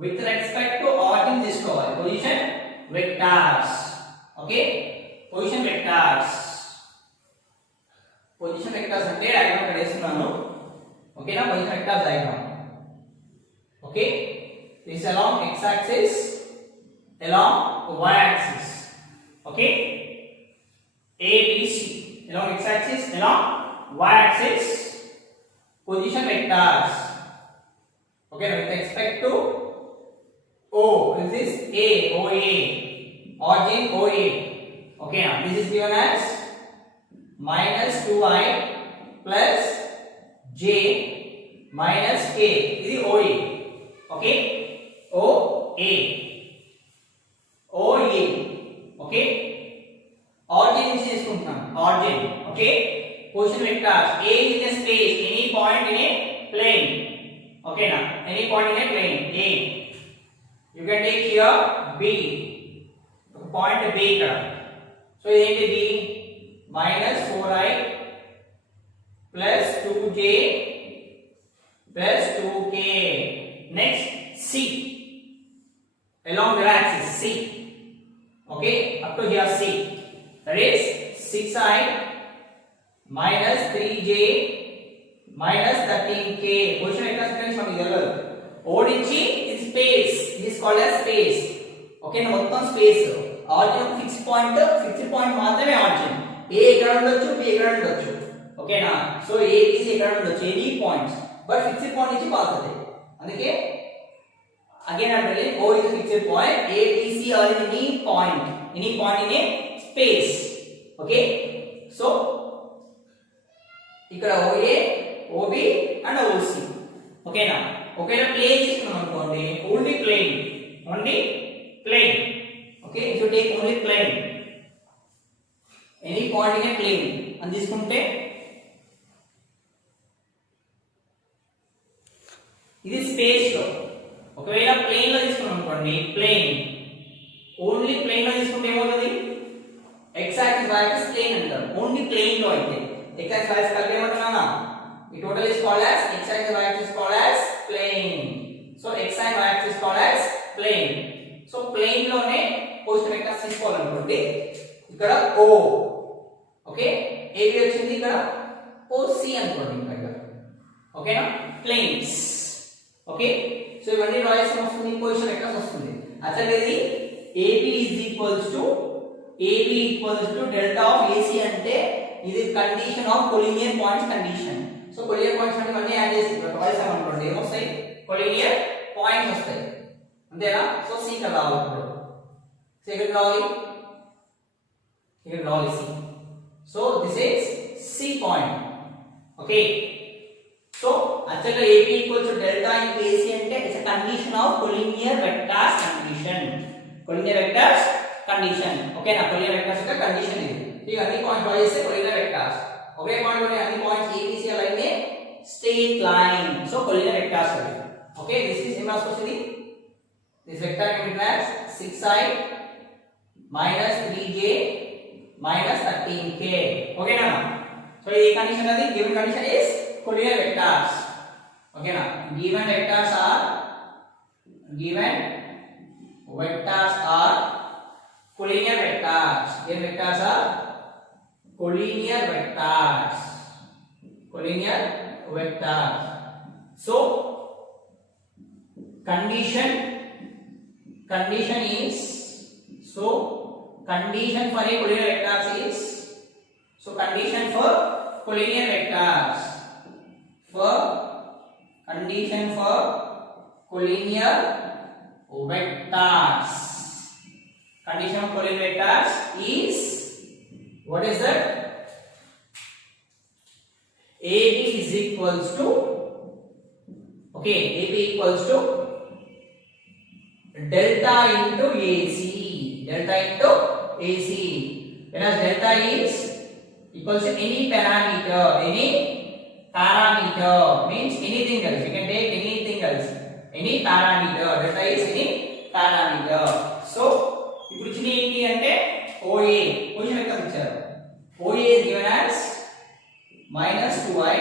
with respect to origin తీసుకోవాలి. position vectors. Okay, position vectors అంటే diagram ఇక్కడ వేస్తున్నాను. ఓకేనా, position vectors diagram. Okay, this along x axis, along y axis. Okay, a b c along x axis, along y axis, position vectors. Okay, with respect to O, this is A, OA, origin OA. Okay, now this is given as minus 2i plus j minus k. This is OA. Okay, OA, OA. Okay, origin is తీసుకుంటున్నాం. origin. Okay, position vectors A in a space, any point in a plane. Okay, now any point in a plane A, you can take here B, point B here. So it will be minus 4i plus 2j plus 2k. Next C, along the axis C. Okay, up to here C, that is 6i minus 3j minus 13k. Position vector sequence from yellow. ఓడించి ఇది space, ఇది is called as space. Okay, మొత్తం space. Origin fix point మాత్రమే origin. ఏ ఎక్కడ ఉండొచ్చు, B ఎక్కడ ఉండొచ్చు. ఓకేనా, సో ఏ బి సి ఎక్కడ ఉండొచ్చు, any points, but fixed point నుంచి పాస్ అవుతాయి. అందుకే again I tell O is a fixed point, A B C are in any point in a space. Okay, so ఇక్కడ OA OB and OC. ఓకేనా, ఒకవేళ plane తీసుకున్నాం అనుకోండి, only plane. Okay, if you take only plane, any point in a plane అని తీసుకుంటే ఇది space లో. ఒకవేళ ప్లేన్ లో తీసుకున్నాం అనుకోండి, ఓన్లీ ప్లేన్ లో తీసుకుంటే ఏమవుతుంది, x axis y axis plane అంటారు. ఓన్లీ ప్లేన్ లో అయితే x axis y axis కలిపి ఏమంటున్నానా, the total is called as x and y axis is called as plane. So x and y axis is called as plane. So plane లోనే position vectors తీసుకోవాలనుకోండి, ఇక్కడ O, okay, AB వచ్చింది, ఇక్కడ OC అనుకోండి ఇక్కడ. ఓకేనా, planes. Okay, so ఇవన్నీ draw చేస్తే వస్తుంది పొజిషన్ వెక్టర్స్ వస్తుంది. అసలు ఇది AB is equals to delta of AC అంటే ఇది condition of collinear points condition. So collinear points అంటే అన్నీ యాడ్ చేసి రాసాం అనుకోండి ఏమొస్తాయి కొలినియర్ పాయింట్స్ వస్తాయి అంతేనా. సో C ఇక్కడ రావాలి ఇప్పుడు C ఇక్కడ రావాలి C. So this is C point. Okay so actually AB equals to delta into AC అంటే it's a condition of collinear vectors condition. collinear vectors condition ఓకేనా. collinear vectors యొక్క కండిషన్ ఇది. ठीक అన్ని పాయింట్ డ్రా చేస్తే collinear vectors ఒకే point లోని అన్ని points ABC line నే straight line. So collinear vectors అది. ఓకే దిస్ ఇస్ ఏం రాసుకోవచ్చు this vector can be written as 6i minus 3j minus 13k. ఓకేనా. సో ఈ కండిషన్ అది given condition is collinear vectors. Okay na given vectors are collinear vectors. Given vectors are collinear vectors. So condition is so condition for a collinear vectors is so condition for collinear vectors condition for collinear vectors is what is that? AB is equals to AB equals to delta into AC whereas delta is equals to any parameter means anything else. You can take anything else. Any parameter. Delta is any parameter. So, ఇప్పుడు ఇచ్చిన ఏంటి అంటే OA. Question ఎక్కడ ఇచ్చారు? OA is given as -2i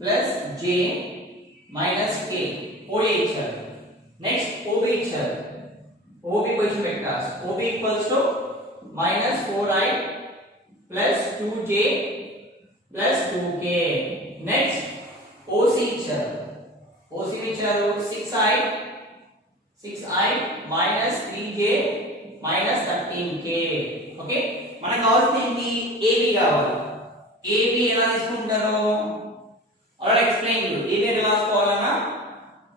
plus j minus k. OA ఇచ్చారు. Next OB ఇచ్చారు. OB question vectors. OB equals to -4i plus 2j plus 2k. Next OC ఇచ్చారు 6i minus 3j minus 13k. Okay మనకు కావాల్సింది AB కావాలి. AB ఎలా తీసుకుంటారు already explain AB ఎలా రాసుకోవాలన్నా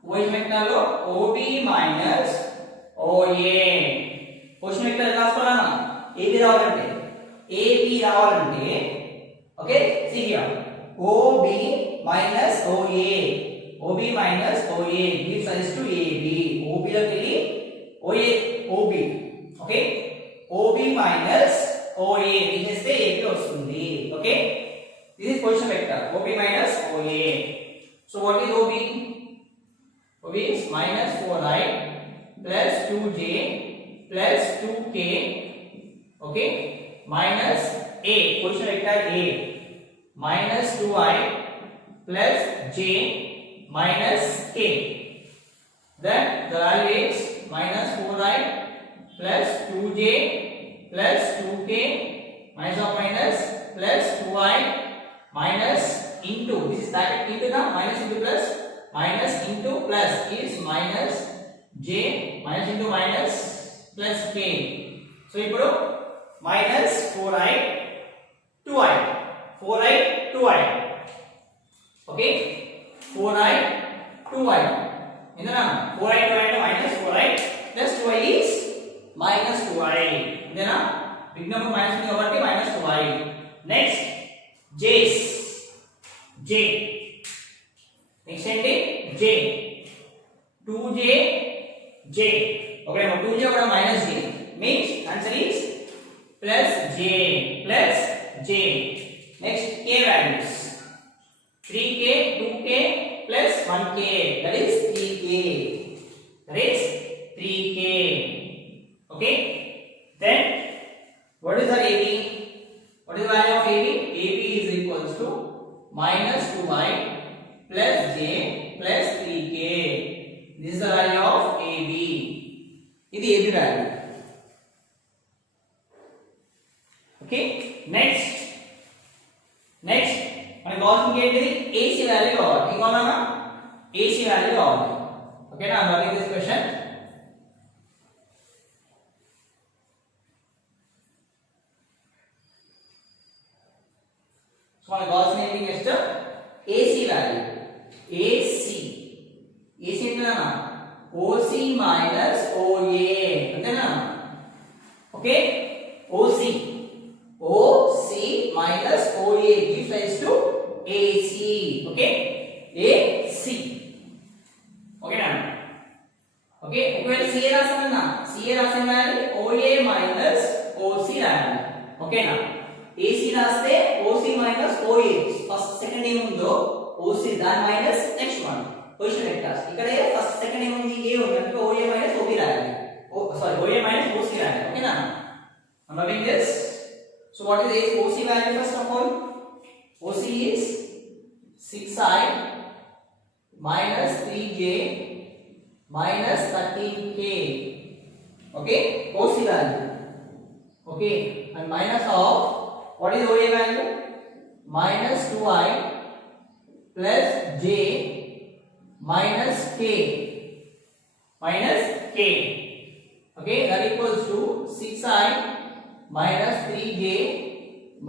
question vector లో OB minus OA question vector ఎలా రాసుకోవాలన్నా AB రావాలంటే okay see here OB minus OA gives rise to AB. OB లోకి వెళ్ళి OB okay OB minus OA తీసేస్తే AB వస్తుంది. okay this is position vector OB minus OA. so what is OB is minus 4i plus 2j plus 2k okay minus A position vector A minus 2i plus j minus k. Then the value is minus 4i plus 2j plus 2k minus of minus plus 2i minus into this is bracket into the minus into plus minus into plus is minus j minus into minus plus k. So ఇప్పుడు minus 4i 2i okay 4i 2i ఇందనా 4i 2i అంటే minus 4i plus 2i is minus 2i ఇందనా big number minus ఉంది కాబట్టి minus 2i. Next j next ఏంటి j 2j okay 2j కూడా minus j means answer is plus j. Next k values 3k 2k plus 1k that is 3k okay. Then what is our AB? What is the value of AB? AB is equals to minus 2i plus j plus 3k. This is the value of AB. This is AB value. Okay. Next మనకి కావాల్సింది ఏంటిది AC value కావాలి. ఏం కావాలన్నా AC value కావాలి. ఓకేనా. I'm writing this question. మనకు కావాల్సిన ఏంటి నెక్స్ట్ AC వాల్యూ. AC ఎంతనా OC మైనస్ OA అంతేనా. Okay OC minus OA gives rise to AC. okay AC. okay na. okay ఒకవేళ CA రాసామన్నా CA రాసిన వాల్యూ OA minus OC రాయాలి. ఓకేనా. AC రాస్తే OC minus OA first second ఏముందో OC దాని minus next one position vectors. ఇక్కడ first second ఏముంది A ఉంది అంటే OA minus OB రాయాలి. OA minus OC రాయాలి. ఓకేనా. I'm loving this. So what is OC value first of all? OC is 6i minus 3j minus 13k. Okay, OC value. Okay, and minus of what is OA value? Minus 2i plus j minus k. Minus k. Okay, that equals to 6i minus 3j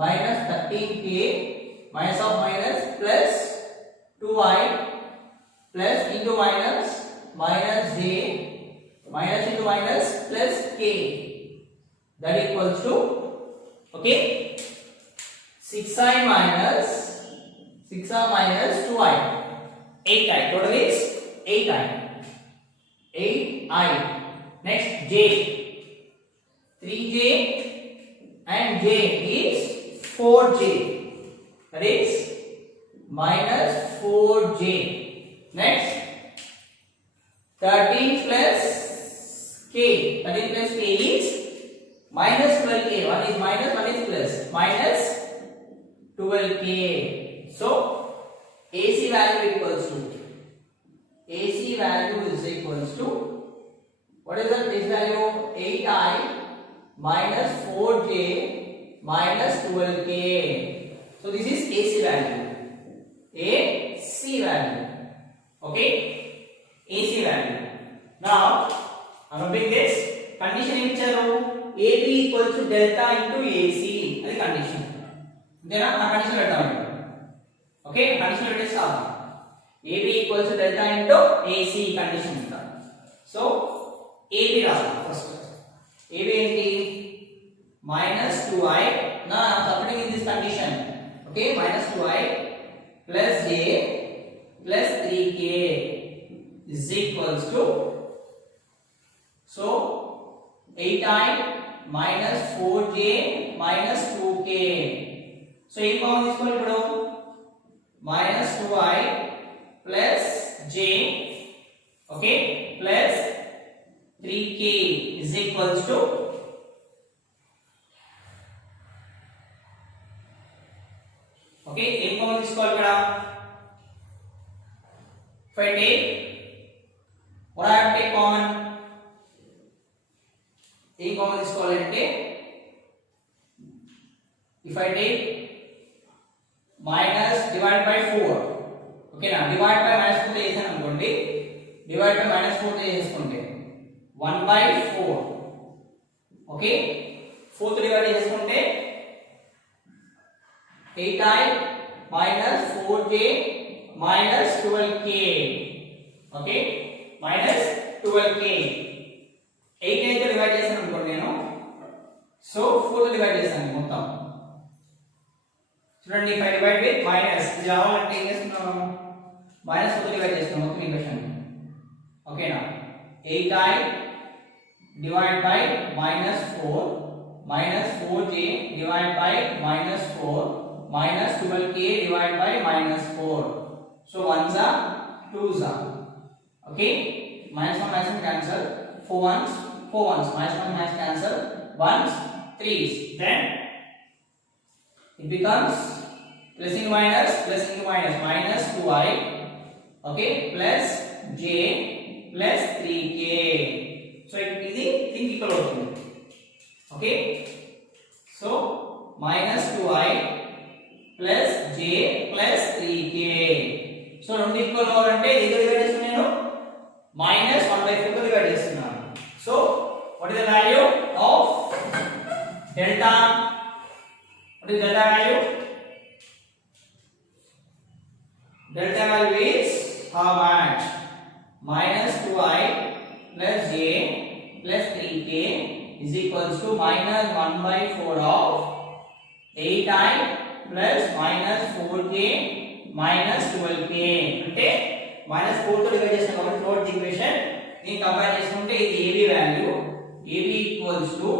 minus 13k minus of minus plus 2i plus into minus minus j minus into minus plus k, that equals to okay 6i minus 2i 8i, total is 8i. Next j 3j and j is 4j, that is minus 4j. Next 13 plus k is minus 12k. One is minus, one is plus, minus 12k. So AC value is equals to what is that? This value 8i minus 4j minus 12k. So this is AC value. Okay, AC value. Now I'm going this condition in AB equals to delta into AC. That is condition. Then condition letter. Okay, condition letter is AB equals to delta into AC condition. So AB first. AB minus 2i. Now I am substituting in this condition. Okay, minus 2i plus j plus 3k is equals to, so 8i minus 4j minus 2k. So in form is equal minus 2i plus j, okay, plus 3k is equals to okay, in form is called if I take what I have to take common, in common is called if I take minus divided by 4. okay now divide by minus 4 చేసాను అనుకోండి, divide by minus 4 చేసుకుంటే 1 by 4. okay 4 తో divide చేసుకుంటే 8i minus 4j minus 12k. okay minus 12k. 8 అయితే divide చేశాను అనుకోండి నేను, so 4 తో డివైడ్ చేశాను మొత్తం. చూడండి, if I divide with minus, ఇది రావాలంటే ఏం చేస్తున్నాను, minus 4 తో డివైడ్ చేస్తున్నాను మొత్తం ఈక్వేషన్. ఓకేనా. 8i divided by minus 4 minus 4j divided by minus 4 minus 12k divided by minus 4. So 1s are 2s are. Okay, minus 1 cancel, 4 ones minus 1 minus cancel, 1s 3s, then it becomes plus into minus minus 2i, okay, plus j plus 3k. So it is the thing equal అవుతుంది. okay, so minus 2i plus j plus 3k. so రెండు equal అవ్వాలంటే ఇది divide చేస్తున్నాను నేను minus 1/4 తో divide చేస్తున్నాను. so what is the value of delta? What is delta value? delta value is how much? Minus 2i plus j plus 3k is equals to minus 1 by 4 of 8i plus minus 4k minus 12k. అంటే minus 4 తో divide చేస్తాం కాబట్టి third equation దీన్ని compare చేసుకుంటే ఇది ab value ab equals to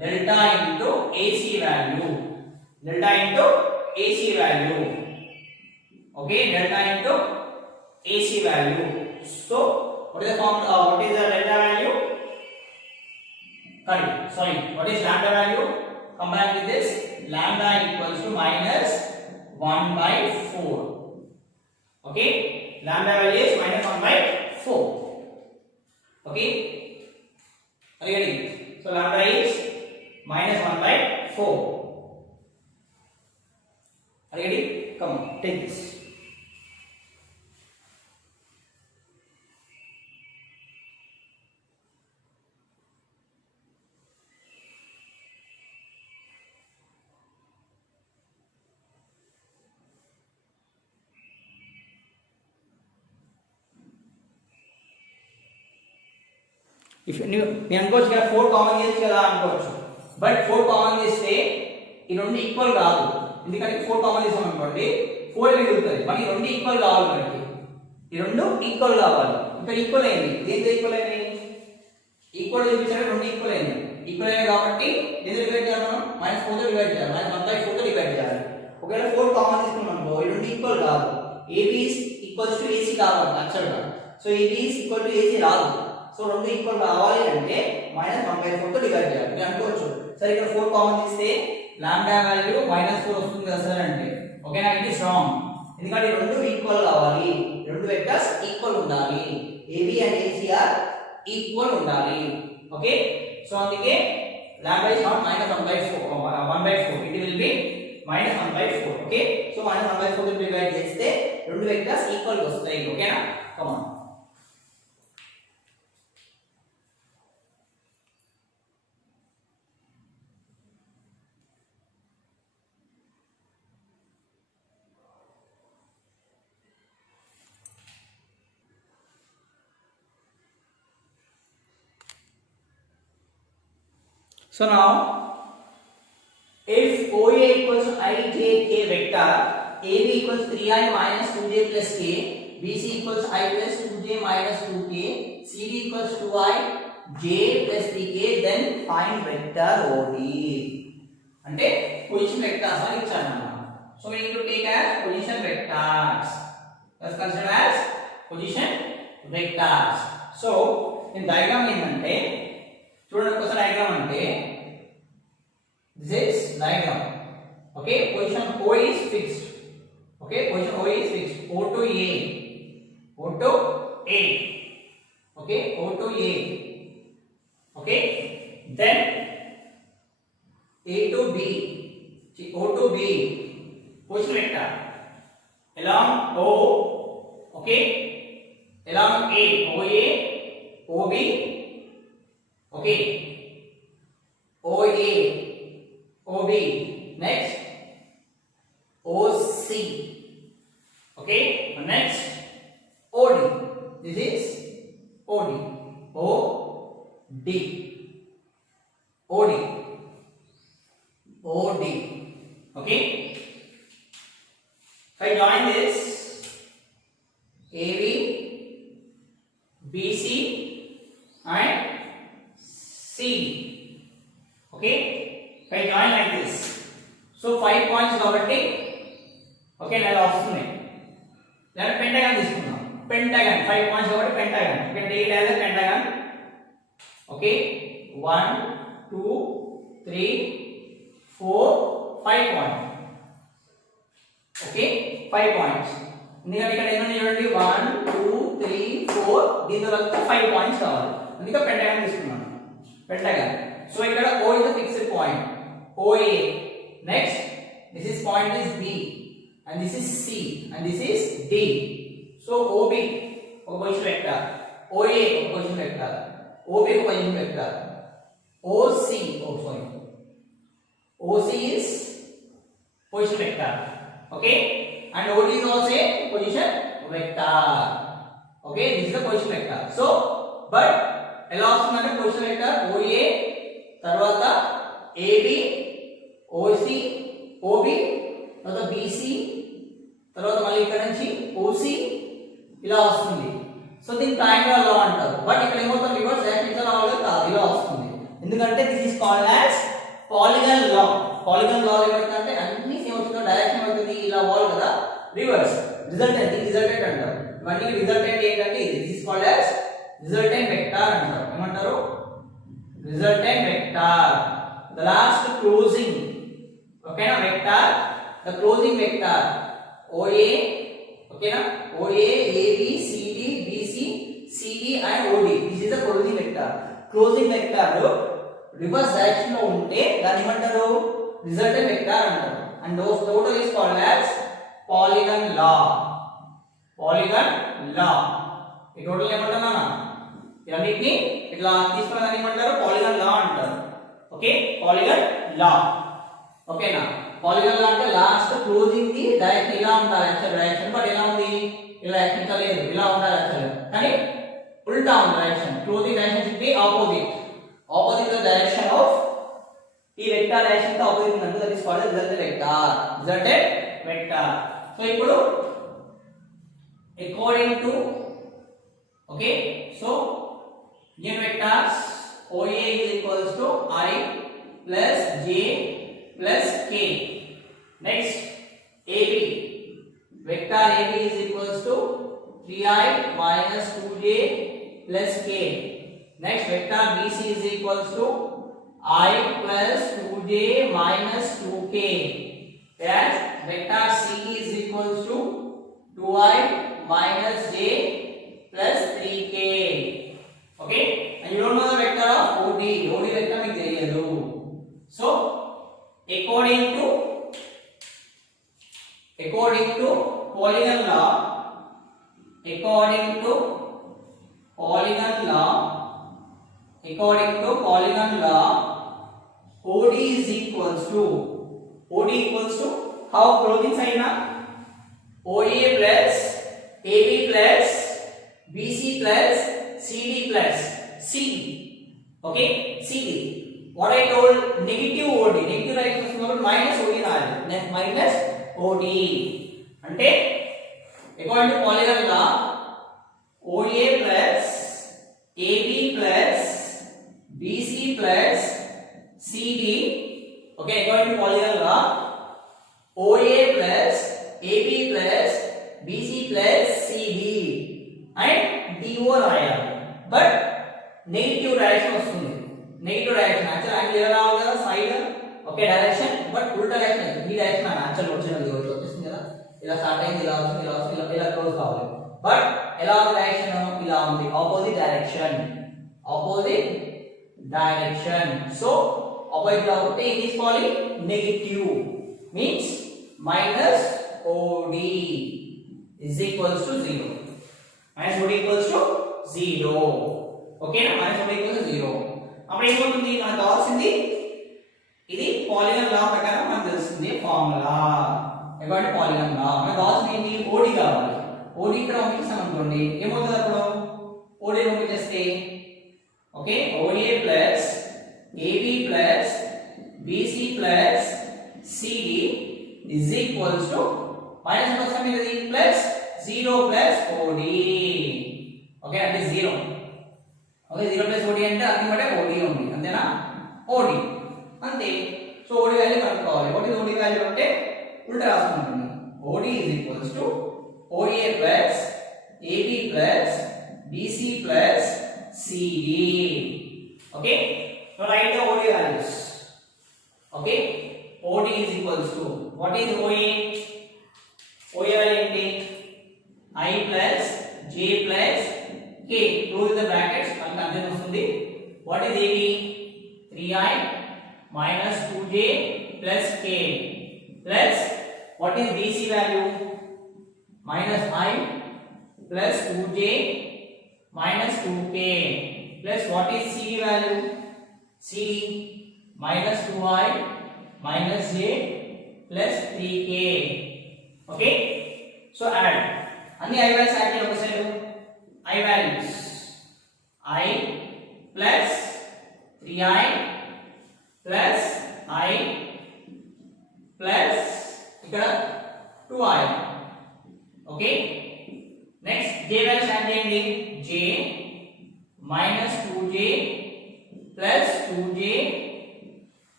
delta into ac value, delta into ac value. Okay, delta into ac value. So what is the formula, what is the delta value? Sorry, what is lambda value? Combine with this, lambda equals to minus 1 by 4. Okay, lambda value is minus 1 by 4. Okay, are you getting? So lambda is minus 1 by 4. Are you getting? Come on, take this. If you అనుకోవచ్చు కదా 4 common చేయొచ్చు కదా అనుకోవచ్చు, but 4 common చేస్తే ఈ రెండు equal కాదు. ఎందుకంటే 4 కామన్ చేసాం అనుకోండి 4 మిగులుతుంది, మరి ఈ రెండు ఈక్వల్ కావాలి, మనకి ఈ రెండు ఈక్వల్ కావాలి. ఇక్కడ ఈక్వల్ అయింది, దేంతో ఈక్వల్ అయింది? ఈక్వల్ చూపించారు, రెండు ఈక్వల్ అయింది. ఈక్వల్ అయింది కాబట్టి దేంతో డివైడ్ చేయాలి మనం? -4 తో డివైడ్ చేయాలి, -1/4 తో డివైడ్ చేయాలి. ఒకవేళ 4 కామన్ తీసుకున్నాం అనుకో ఈ రెండు ఈక్వల్ కాదు. AB ఈక్వల్స్ టు AC కావాలి యాక్చువల్గా. So AB equal to AC రాదు. సో రెండు ఈక్వల్ రావాలి అంటే -1/4 తో డివైడ్ చేయాలి. మీరు అనుకోవచ్చు సరే ఇక్కడ 4 కామన్ తీస్తే లాంబ్డా వాల్యూ -4 వస్తుంది కదా సార్ అంటే, ఓకేనా? It is wrong. ఎందుకంటే రెండు ఈక్వల్ కావాలి, రెండు వెక్టర్స్ ఈక్వల్ ఉండాలి. AB and AC are equal ఉండాలి. ఓకే, సో అందుకే lambda is not -1/4, it will be -1/4. Okay, so -1/4 తో డివైడ్ చేస్తే రెండు వెక్టర్స్ ఈక్వల్ వస్తాయి. ఓకేనా? Come on. So now, if OA equals I, J, K vector, AB equals 3I minus 2J plus K, BC equals I plus 2J minus 2K, CD equals 2I, J plus 3K, then find vector OD. అంటే position vectors అని ఇచ్చానన్నమాట. So we need to take as position vectors. Let's consider as position vectors. So in diagram ఏంటంటే చూడండి ఒకసారి diagram అంటే this is diagram. Okay, position O is fixed. Okay, position O is fixed. O to A, O to A. Okay, O to A. Okay, then A to B, O to B, position vector along O. Okay, along A, OA, OB. Okay, OA, OB, next OC. Okay, next OD. This is OD, OD, OD, OD. Okay, if I join this AB, BC and CD. Okay, if I join like this, so 5 points కాబట్టి okay నేను వస్తుంది. నేను pentagon తీసుకున్నాం, pentagon 5 points కాబట్టి pentagon. Okay, take it as a pentagon. Okay, 1 2 3 4 5 points. Okay, 5 points. ఎందుకంటే ఇక్కడ ఎన్ని ఉన్నాయి చూడండి, 1 2 3 4, దీంతో కలిపి 5 పాయింట్స్ కావాలి, అందుకే పెంటగాన్ తీసుకున్నాను, పెంటగాన్. సో ఇక్కడ O is a fixed point, OA. Next, this is point is B, and this is C, and this is D. So OB ఒక పొజిషన్ వెక్టర్, OA ఒక పొజిషన్ వెక్టర్, OB ఒక position vector, OC OC is position vector. Okay, and OD is also a position vector. Okay, this is the position vector. So but ఎలా వస్తుందంటే position vector OA తర్వాత AB OC OB తర్వాత BC తర్వాత మళ్ళీ ఇక్కడ నుంచి OC ఇలా వస్తుంది. సో దీన్ని ట్రయాంగులర్ లా అంటారు. బట్ ఇక్కడ ఏమవుతుంది రివర్స్ డైరెక్షన్ లా కాదు, ఇలా వస్తుంది. ఎందుకంటే this is called as polygon law. Polygon law ఏమంటే అన్ని సేమ్ వస్తుందో డైరెక్షన్ అవుతుంది, ఇలా వాల్ కదా రివర్స్ రిజల్టెంట్ అంటారు. ఇవన్నీ రిజల్టెంట్ ఏంటంటే ఇది this is called as resultant vector అంటారు. ఏమంటారు? Resultant vector. The last closing ఓకేనా vector, the closing vector OA ఓకేనా OA AB CD BC CD and OD this is the closing vector. Closing vector reverse direction లో ఉంటే దాన్ని ఏమంటారు? Resultant vector అంటారు. And those total is called as polygon law. Polygon law ఈ total ఏమంటారు? ఇవన్నిటిని ఇట్లా తీసుకున్న దాన్ని ఏమంటారు? పాలిగన్ లా అంటారు. ఓకే, పాలిగన్ లా. ఓకేనా? పాలిగన్ లా అంటే లాస్ట్ క్లోజింగ్ ది డైరెక్షన్ ఇలా ఉండాలి యాక్చువల్ డైరెక్షన్, బట్ ఎలా ఉంది? ఇలా యాక్చువల్ లేదు, ఇలా ఉండాలి యాక్చువల్, కానీ ఉల్టా ఉంది direction. Closing direction should be opposite the direction of ఈ వెక్టర్ డైరెక్షన్ కి ఆపోజిట్ ఉంది. That is called resultant vector. Resultant vector. So ఇప్పుడు according to okay, so given vectors OA is equals to I plus J plus K. Next AB vector AB is equals to 3I minus 2J plus K. Next vector BC is equals to I plus 2J minus 2K. Whereas vector C is equals to 2I minus J plus 3K. Okay, and you don't know the vector of OD. OD vector మీకు తెలియదు. So according to polygon law, according to polygon law OD is equals to how closing sign na OA plus AB plus BC plus CD plus CD. Okay, CD. What I told negative OD, negative direction వస్తున్నప్పుడు minus OD రాయాలి. Minus OD అంటే according to polygon law OA plus AB plus BC plus CD. Okay, according to polygon law OA plus AB plus BC plus CD and DO రాయాలి. But negative direction వస్తుంది. Negative direction actual angle ఎలా రావాలి కదా side okay direction, but ఉల్టా direction ఈ direction actual original ఇట్లా వచ్చేసింది కదా, ఇలా స్టార్ట్ అయింది, ఇలా వస్తుంది, ఇలా వస్తుంది, ఇలా క్లోజ్ కావాలి. బట్ ఎలా ఉంది డైరెక్షన్? ఇలా ఉంది, ఆపోజిట్ డైరెక్షన్. సో ఆపోజిట్ కాబట్టి ఇది is called negative, means minus OD is equals to 0. Minus OD equals to 0. Okay na? Minus OD equals to 0. అప్పుడు ఏమవుతుంది? మనకు కావాల్సింది ఇది పాలిగన్ లా ప్రకారం మనకు తెలుస్తుంది ఫార్ములా. ఎటువంటి పాలిగన్ లా మనకు కావాల్సింది ఏంటి? OD కావాలి. OD ఇక్కడ పంపించాం అనుకోండి, ఏమవుతుంది అప్పుడు? OD పంపించేస్తే okay OA plus AB plus BC plus CD is equals to minus plus something is plus 0 plus OD. Okay, that is 0. Okay, 0 plus OD అంటే అన్నమాట OD ఉంది అంతేనా? OD అంతే. సో OD వాల్యూ కనుక్కోవాలి. what is OD వాల్యూ అంటే ఉల్టా రాసుకుంటుంది. OD is equals to OA plus AB plus BC plus CD. Okay, so write the OD values. Okay, OD is equals to what is OA? OA value ఏంటి? I plus J plus K. Close the brackets. మనకు అర్థం వస్తుంది. What is AB? 3I minus 2J plus K plus what is BC value? Minus I plus 2J minus 2K plus what is CD value? CD minus 2I minus J plus 3K. Okay so add అన్ని I values add చేయండి ఒకసారి I values I plus 3I plus I plus ఇక్కడ 2I okay next J values add చేయండి J minus 2J plus 2J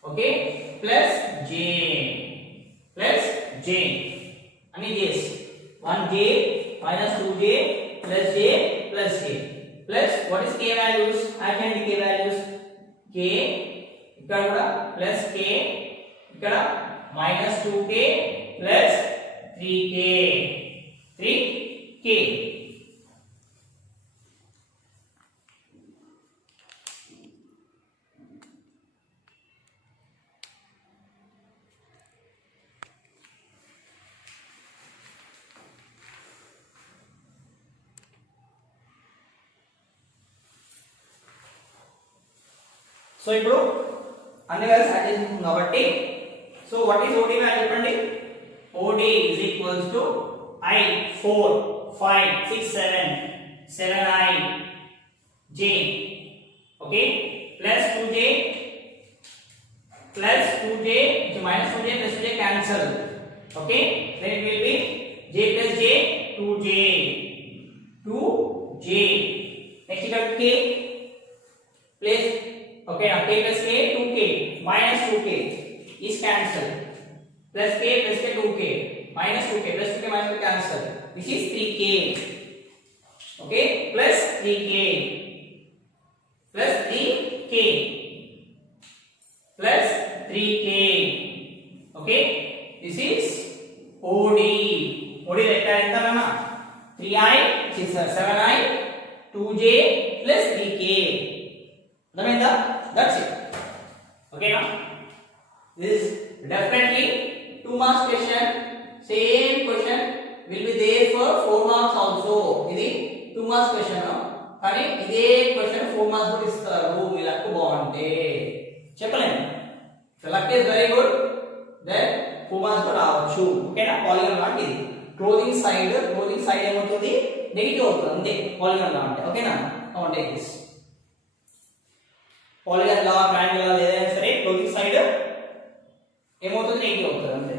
okay plus J any J's 1J minus 2J plus J plus J plus what is K values add చేయండి K values K ఇక్కడ కూడా plus K ఇక్కడ minus 2K plus 3K so ఇప్పుడు అన్ని values add చేసాం కాబట్టి so what is OD value చెప్పండి OD is equals to I 4 5 6 7 7I J okay plus 2J minus 2J plus 2J cancel okay then it will be J plus J 2J next you got K place okay now K plus K 2K minus 2K is cancelled plus K 2K minus 2K plus 2K minus 2K cancel this is 3K okay plus 3K plus 3K plus 3K okay this is OD rectangle ఎంత నాన్న 3I 7I 2J plus 3K అర్థమైందా that's it okay now this is definitely 2 marks question same question will be there for 4 marks also ఇది 2 marks question కానీ ఇదే question 4 marks కూడా ఇస్తారు మీ luck బాగుంటే చెప్పలేను if luck is very good then 4 marks కూడా రావచ్చు ఓకేనా పాలిగాన్ లా ఇది క్లోజింగ్ సైడ్ ఏమవుతుంది నెగటివ్ అవుతుంది అంతే పాలిగాన్ లా అంటే ఓకేనా అవును take this polygon law triangle law ఏదైనా సరే క్లోజింగ్ సైడ్ ఏమవుతుంది నెగటివ్ అవుతుంది అంతే